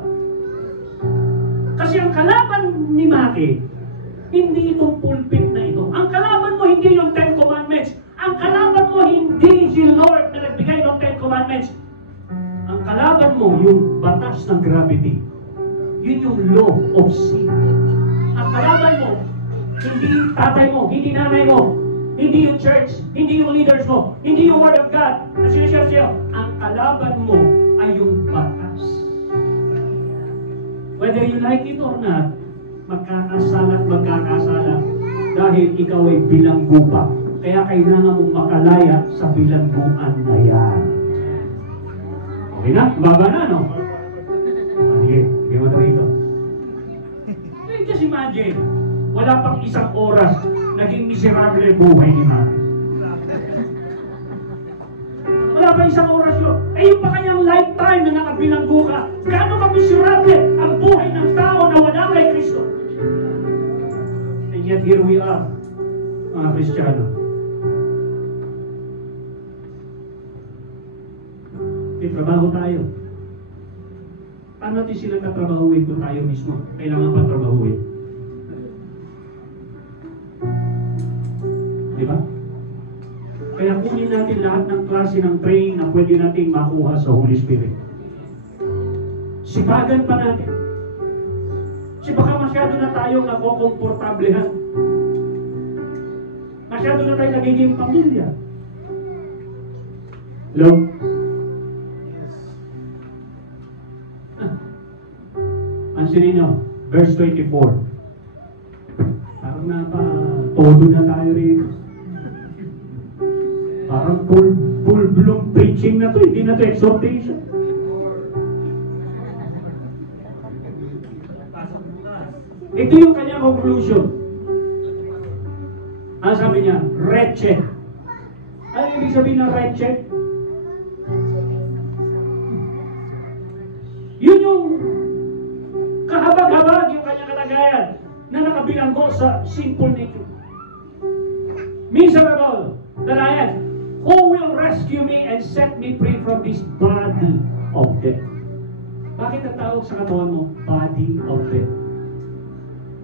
Kasi ang kalaban ni Maki, hindi itong pulpit na ito. Ang kalaban mo hindi yung 10 Commandments. Ang kalaban mo hindi si Lord na nagbigay ng 10 Commandments. Ang kalaban mo yung batas ng gravity. Yun yung law of sin. Ang kalaban mo, hindi tatay mo, hindi nanay mo, hindi yung church, hindi yung leaders mo, hindi yung Word of God na sinashare sa'yo. Ang kalaban mo ay yung batas. Whether you like it or not, magkakasala at magkakasala dahil ikaw ay bilanggo pa. Kaya kailangan mong makalaya sa bilangguan na yan. Okay na? Baba na, no? Sige mo na rito. Just imagine, wala pang isang oras, naging miserable buhay ni Maki. Wala pa isang oras yun. Eh, yung pa kanyang lifetime na nakabilanggo ka, gaano ka miserable ang buhay ng tao na wala kay Kristo? And yet here we are, mga Kristiyano. May trabaho tayo. Paano natin sila tatrabahuin kung tayo mismo? Kailangan pa trabahuin. Di ba? Kaya kunin natin lahat ng klase ng training na pwede nating makuha sa Holy Spirit. Sipagan pa natin. Kasi baka masyado na tayong nakokomportablehan. Masyado na tayo nagiging pamilya. Hello? Pansinin nyo, verse 24. Parang todo na tayo rin. Parang full-blown preaching na to, hindi na to exhortation. Ito yung kanyang conclusion. Ano sabi niya? Wretched. Ano ibig sabihin ng wretched? Yun yung kahabag-habag yung kanyang kalagayan na nakabilanggo sa sinful nature. Miserable that I am. Who will rescue me and set me free from this body of death? Bakit ang tawag sa katawan mo, body of death?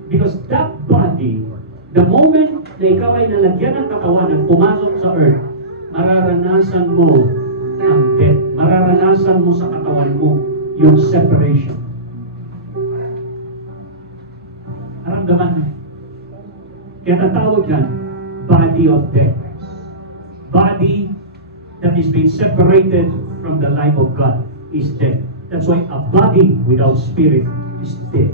Because that body, the moment na ikaw ay nalagyan ng katawan at pumasok sa earth, mararanasan mo ang death. Mararanasan mo sa katawan mo yung separation. Naramdaman mo. Kaya tatawag yan, body of death. Body that is being separated from the life of God is dead. That's why a body without spirit is dead.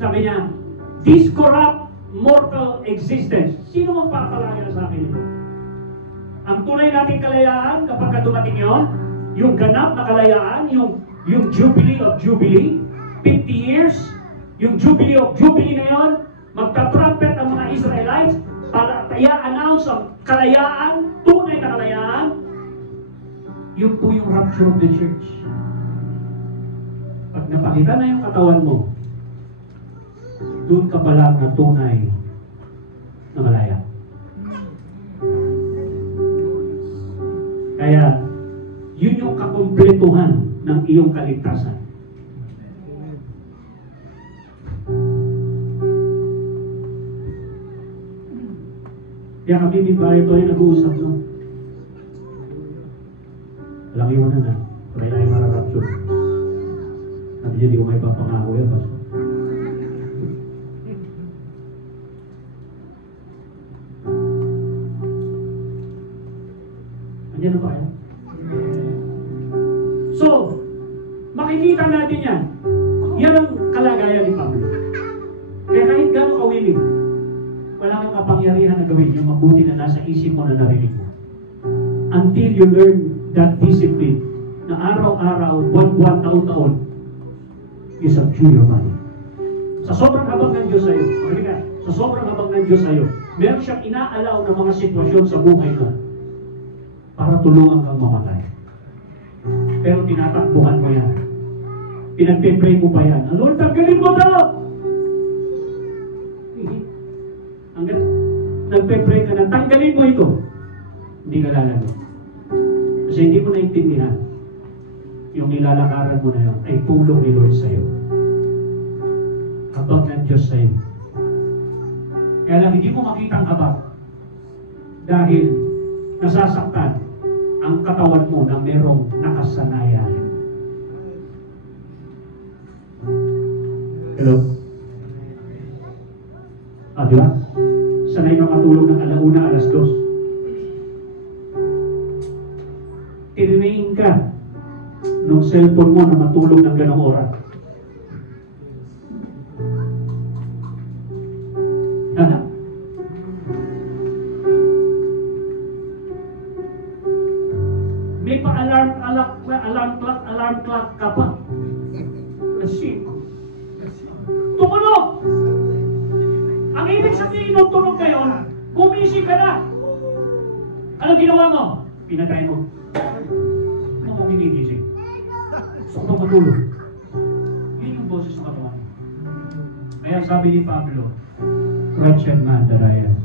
Sabi niya, this corrupt mortal existence. Sino magpapalaya sa akin ito? Ang tunay nating kalayaan kapag dumating yon, yung ganap na kalayaan, yung Jubilee of Jubilee, 50 years, yung Jubilee of Jubilee na yun, magka-trumpet ang mga Israelites para i-announce ang kalayaan, tunay na kalayaan. Yun po yung rapture of the church. Pag napakita na yung katawan mo, doon ka pala na tunay na malaya. Kaya, yun yung kakumpletuhan ng iyong kaligtasan. Kaya kami ni Barry Toy nag-uusap, no? Walang iwanan na. Try tayo mararapture. Sabi niya, di ko may papangako yan, Pastor. Andiyan na ba yan? So, makikita natin yan. Yan ang kalagayan ni Pablo. Kaya kahit gano'n ka-willing, wala kang kapangyarihan na gawin yung mabuti na nasa isip mo na narinig mo. Until you learn that discipline na araw-araw, buwan-buwan, taon-taon, you subdue your body. Sa sobrang habang ng Diyos sa'yo, sa sobrang habang ng Diyos sa'yo, meron siyang inaalaw na mga sitwasyon sa buhay mo para tulungan kang mamatay. Pero tinatakbuhan mo yan. Pinagpipray mo pa yan. Lord, tanggalin mo daw! Hanggang nagpe-pray ka na, tanggalin mo ito. Hindi ka lalago. Kasi hindi mo naintindihan yung nilalakaran mo na yun ay tulong ni Lord sa'yo. Habag ng Diyos sa'yo. Kaya lang hindi mo makita ang habag dahil nasasaktan ang katawan mo na merong nakasanayan. Hello? Di ba? Sanay ka matulog ng alauna, alas 2. Tinayin ka ng cellphone mo na matulog ng ganong oras. Ano? May alarm clock ka pa. Kasi, tumunog! Ang ibig sabihin nung tunog kayo, gumising ka na. Ano ginawa mo? Pinatay mo. Ano mo ginigising? Gusto ko matulog. Yun yung boses ng katawan mo. Kaya sabi ni Pablo, wretched man that I am.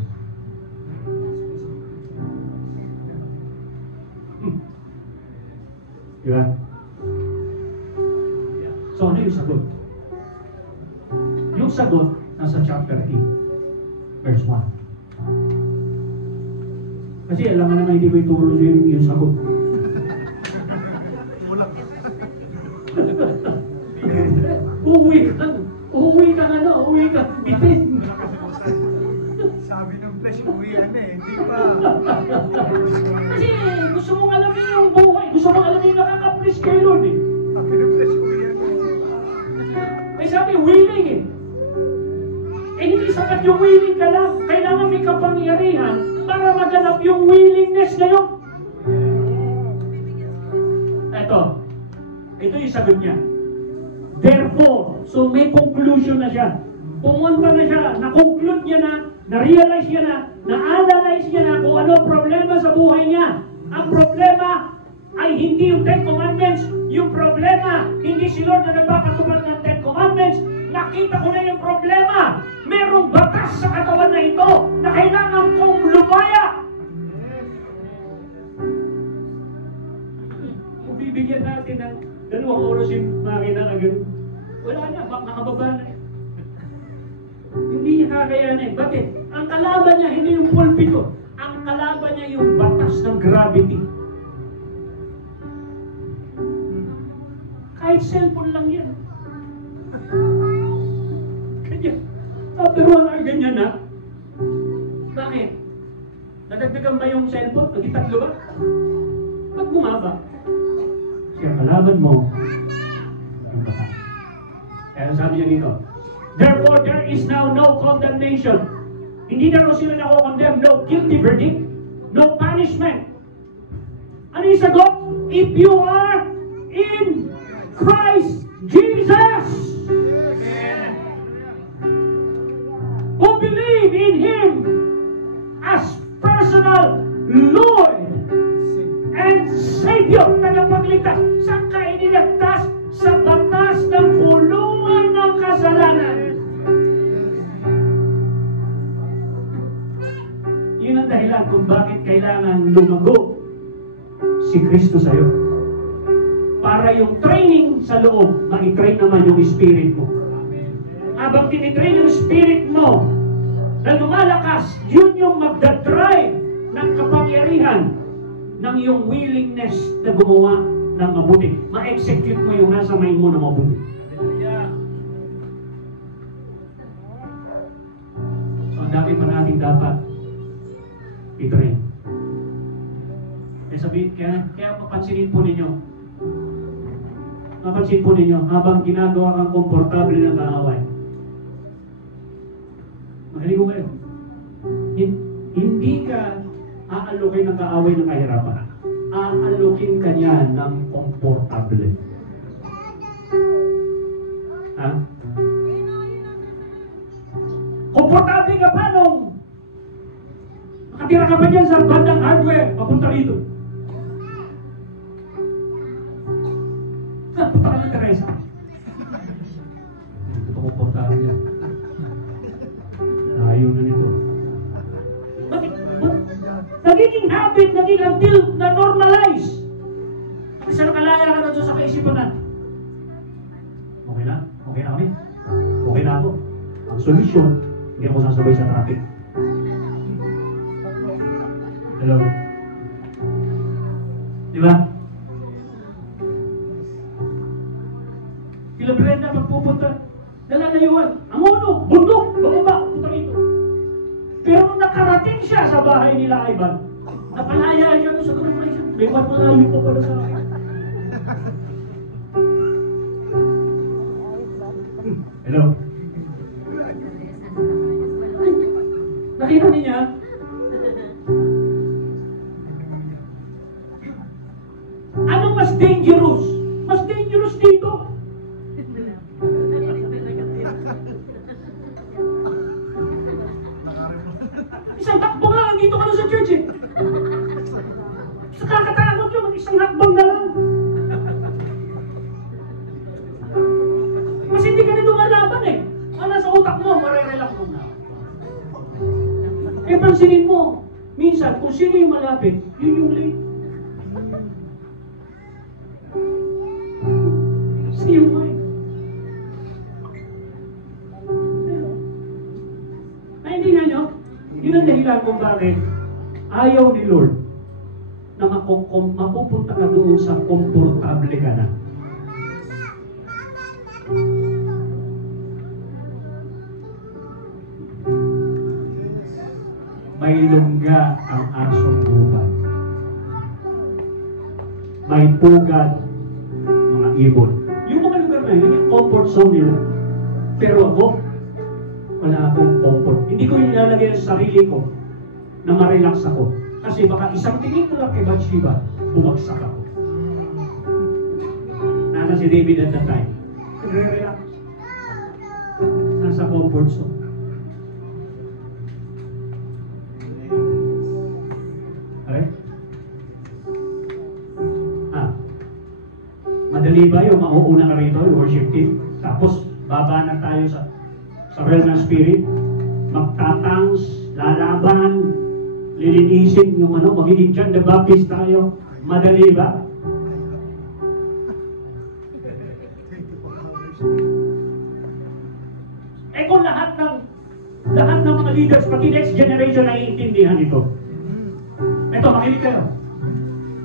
Diba? So ano yung sagot? Yung sagot nasa chapter 8, verse 1. Kasi alam nga naman hindi ko ituro yung sagot. Uuwi ka, bitin. Sabi ng flesh, uwian eh, hindi pa. Kasi gusto mong alamin yung buhay, gusto mong alamin yung nakaka-please kay Lord eh. Sabi ng flesh, uwian Eh sabi, willing eh. Eh hindi sapat yung willing ka lang. Kailangan may kapangyarihan para maganap yung willingness na yun. Ito yung sagot niya. Therefore, so may conclusion na siya. Pumunta na siya, na-conclude niya na, na-realize niya na, na-analyze niya na kung ano problema sa buhay niya. Ang problema ay hindi yung Ten Commandments. Yung problema, hindi si Lord na nagpapatupad ng Ten Commandments. Nakita ko na yung problema. Merong batas sa katawan na ito na kailangan kong lumaya. Kung bibigyan natin ng 2 oras yung makina agad, wala na, nakababa na. Hindi niya kakayanin. Bakit? Ang kalaban niya, hindi yung pulpito. Ang kalaban niya yung batas ng gravity. Kahit cellphone lang yan. Kanya, after 1 hour ganyan na. Bakit? Nadagdagan ba yung cellphone? Nag-3 ba? Ba't bumaba? Kaya kalaban mo yung batas. Kaya sabi niya dito, therefore, there is now no condemnation. Hindi na rin sila nako-condemn. No guilty verdict. No punishment. Ano yung sagot? If you are in Christ Jesus, who believe in Him as personal Lord and Savior, tagapagligtas. Saan ka iniligtas? Sa batas ng kulungan ng kasalanan. Yun ang dahilan kung bakit kailangan lumago si Kristo sa'yo. Para yung training sa loob, ma-train naman yung spirit mo. Habang tinitrain yung spirit mo, na lumalakas, yun yung magdadrive ng kapangyarihan ng iyong willingness na gumawa ng mabuti. Ma-execute mo yung nasa mind mo na mabuti. So, ang dami pa natin dapat i-train. Kaya mapansinin po ninyo, habang ginagawa kang komportable ng kaaway, makinig ko kayo, hindi ka aalukin ng kaaway ng kahirapan. Aalukin ka niya ng komportable. Ha? Komportable ka pa nung nakatira ka pa dyan sa bandang hardware, papunta rito. Punta ka ng Teresa. Ito komportable yan. Layo na nito. Nagiging habit, naging until na normalize. Kasi nakalaya ka na doon sa kaisipan natin. Okay na? Okay na kami? Okay na ako. Ang solusyon, hindi ako sasabay sa traffic. Hello? Di ba? Kila Brenda pagpupunta, nalalayuan. Ang uno, bundok, bababa, punta rito. Pero nung nakarating siya sa bahay nila Ivan, napalaya siya doon sa corporation. May malayo pa pala sa akin. Hello? Nakita niya? Anong mas dangerous? Mas dangerous dito. Isang hakbang lang, dito ka na sa church eh. Sa kakatakot yun, isang hakbang na lang. Kasi hindi ka na lumalaban eh. Ang nasa utak mo, marerelak mo na. Eh, pansinin mo, minsan, kung sino yung malapit, yun yung late. See you, Mike. Naintindihan nyo? Yun ang dahilan kung bakit ayaw ni Lord na mapupunta ka doon sa komportable ka na. May lungga ang asong buhay. May pugad mga ibon. Yung mga lugar na yun, yung comfort zone nila. Pero ako, wala akong comfort. Hindi ko yung ilalagay sa sarili ko na ma-relax ako. Kasi baka isang tingin ko lang kay Bathsheba, bumagsak ako. Nana si David at that time. Nagre-relax. Nasa comfort zone. Okay? Madali ba yung mauuna ka rito, yung worship team? Tapos, baba na tayo sa realm ng spirit, magtatangs, lalaban, lilinisin yung magiging John the Baptist tayo. Madali ba? Eh kung lahat ng mga leaders, pati next generation ay iintindihan ito. Ito, makinig kayo.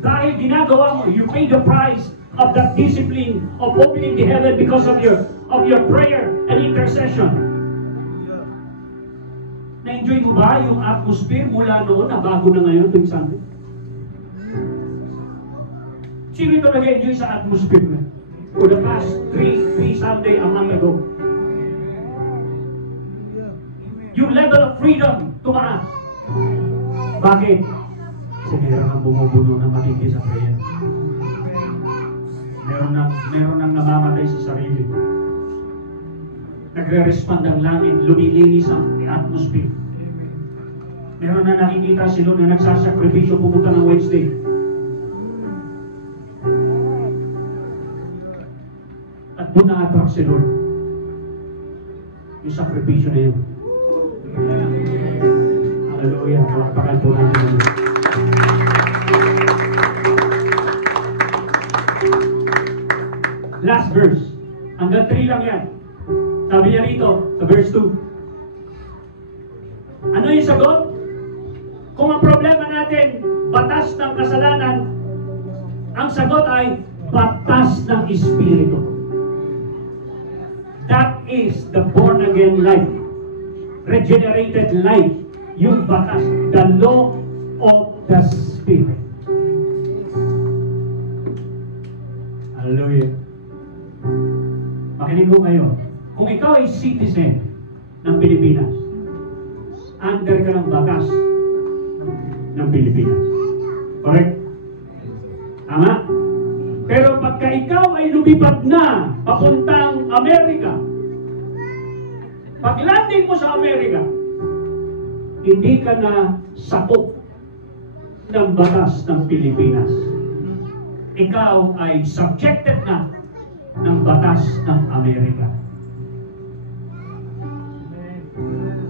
Dahil ginagawa mo, you pay the price of that discipline of opening the heaven because of your prayer and intercession. Na-enjoy mo ba yung atmosphere mula noon na bago na ngayon tuwing Sunday? Sino ito nag-enjoy sa atmosphere na? For the past 3 Sunday a month ago. Yung level of freedom tumaas. Bakit? Kasi meron ang bumubuno ng matindi sa prayer. Meron nang namamatay sa sarili. Nagre-respond ang langit, lumilinis ang atmosphere. Meron na nakikita si Lord na nagsasakripisyo pumunta ng Wednesday. At doon na-attract si Lord. Yung sakripisyo na yun. Hallelujah. Pakal po natin. Last verse. Hanggang 3 lang yan. Sabi niya rito, sa verse 2. Ano yung sagot? Kung ang problema natin, batas ng kasalanan, ang sagot ay batas ng Espiritu. That is the born-again life. Regenerated life. Yung batas. The law of the Spirit. Hallelujah. Makinig ko kayo. Kung ikaw ay citizen ng Pilipinas, under ka ng batas ng Pilipinas. Correct? Tama? Pero pagka ikaw ay lumipad na papuntang Amerika, pag landing mo sa Amerika, hindi ka na sakop ng batas ng Pilipinas. Ikaw ay subjected na ng batas ng Amerika.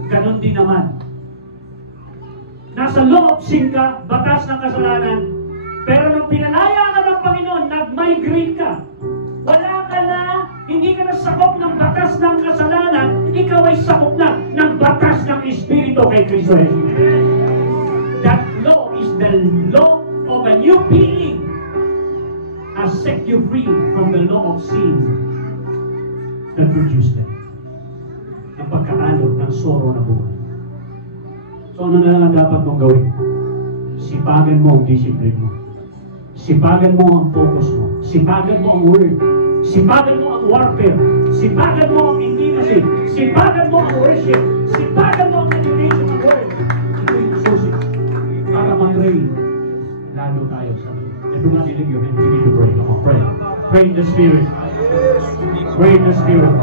Ganon din naman. Nasa law of sin ka, batas ng kasalanan, pero nung pinalaya ka ng Panginoon, nag-migrate ka. Wala ka na, hindi ka na sakop ng batas ng kasalanan, ikaw ay sakop na ng batas ng Espiritu kay Kristo Jesus. That law is the law of a new being has set you free from the law of sin that produced them. Ang pagkaalog ng sorrow na buhay. So ano na lang ang dapat mong gawin? Sipagan mo ang discipline mo. Sipagan mo ang focus mo. Sipagan mo ang word. Sipagan mo ang warfare. Sipagan mo ang intimacy. Sipagan mo ang worship. Sipagan mo ang adoration ng word. Ito yung susi. Para mag-pray. Lalo tayo sa Lord. If you're not in your hand, you need to pray. Come on, pray. Pray in the Spirit. Pray in the Spirit.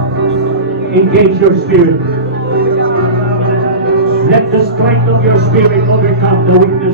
Engage your spirit. Let the strength of your spirit overcome the weakness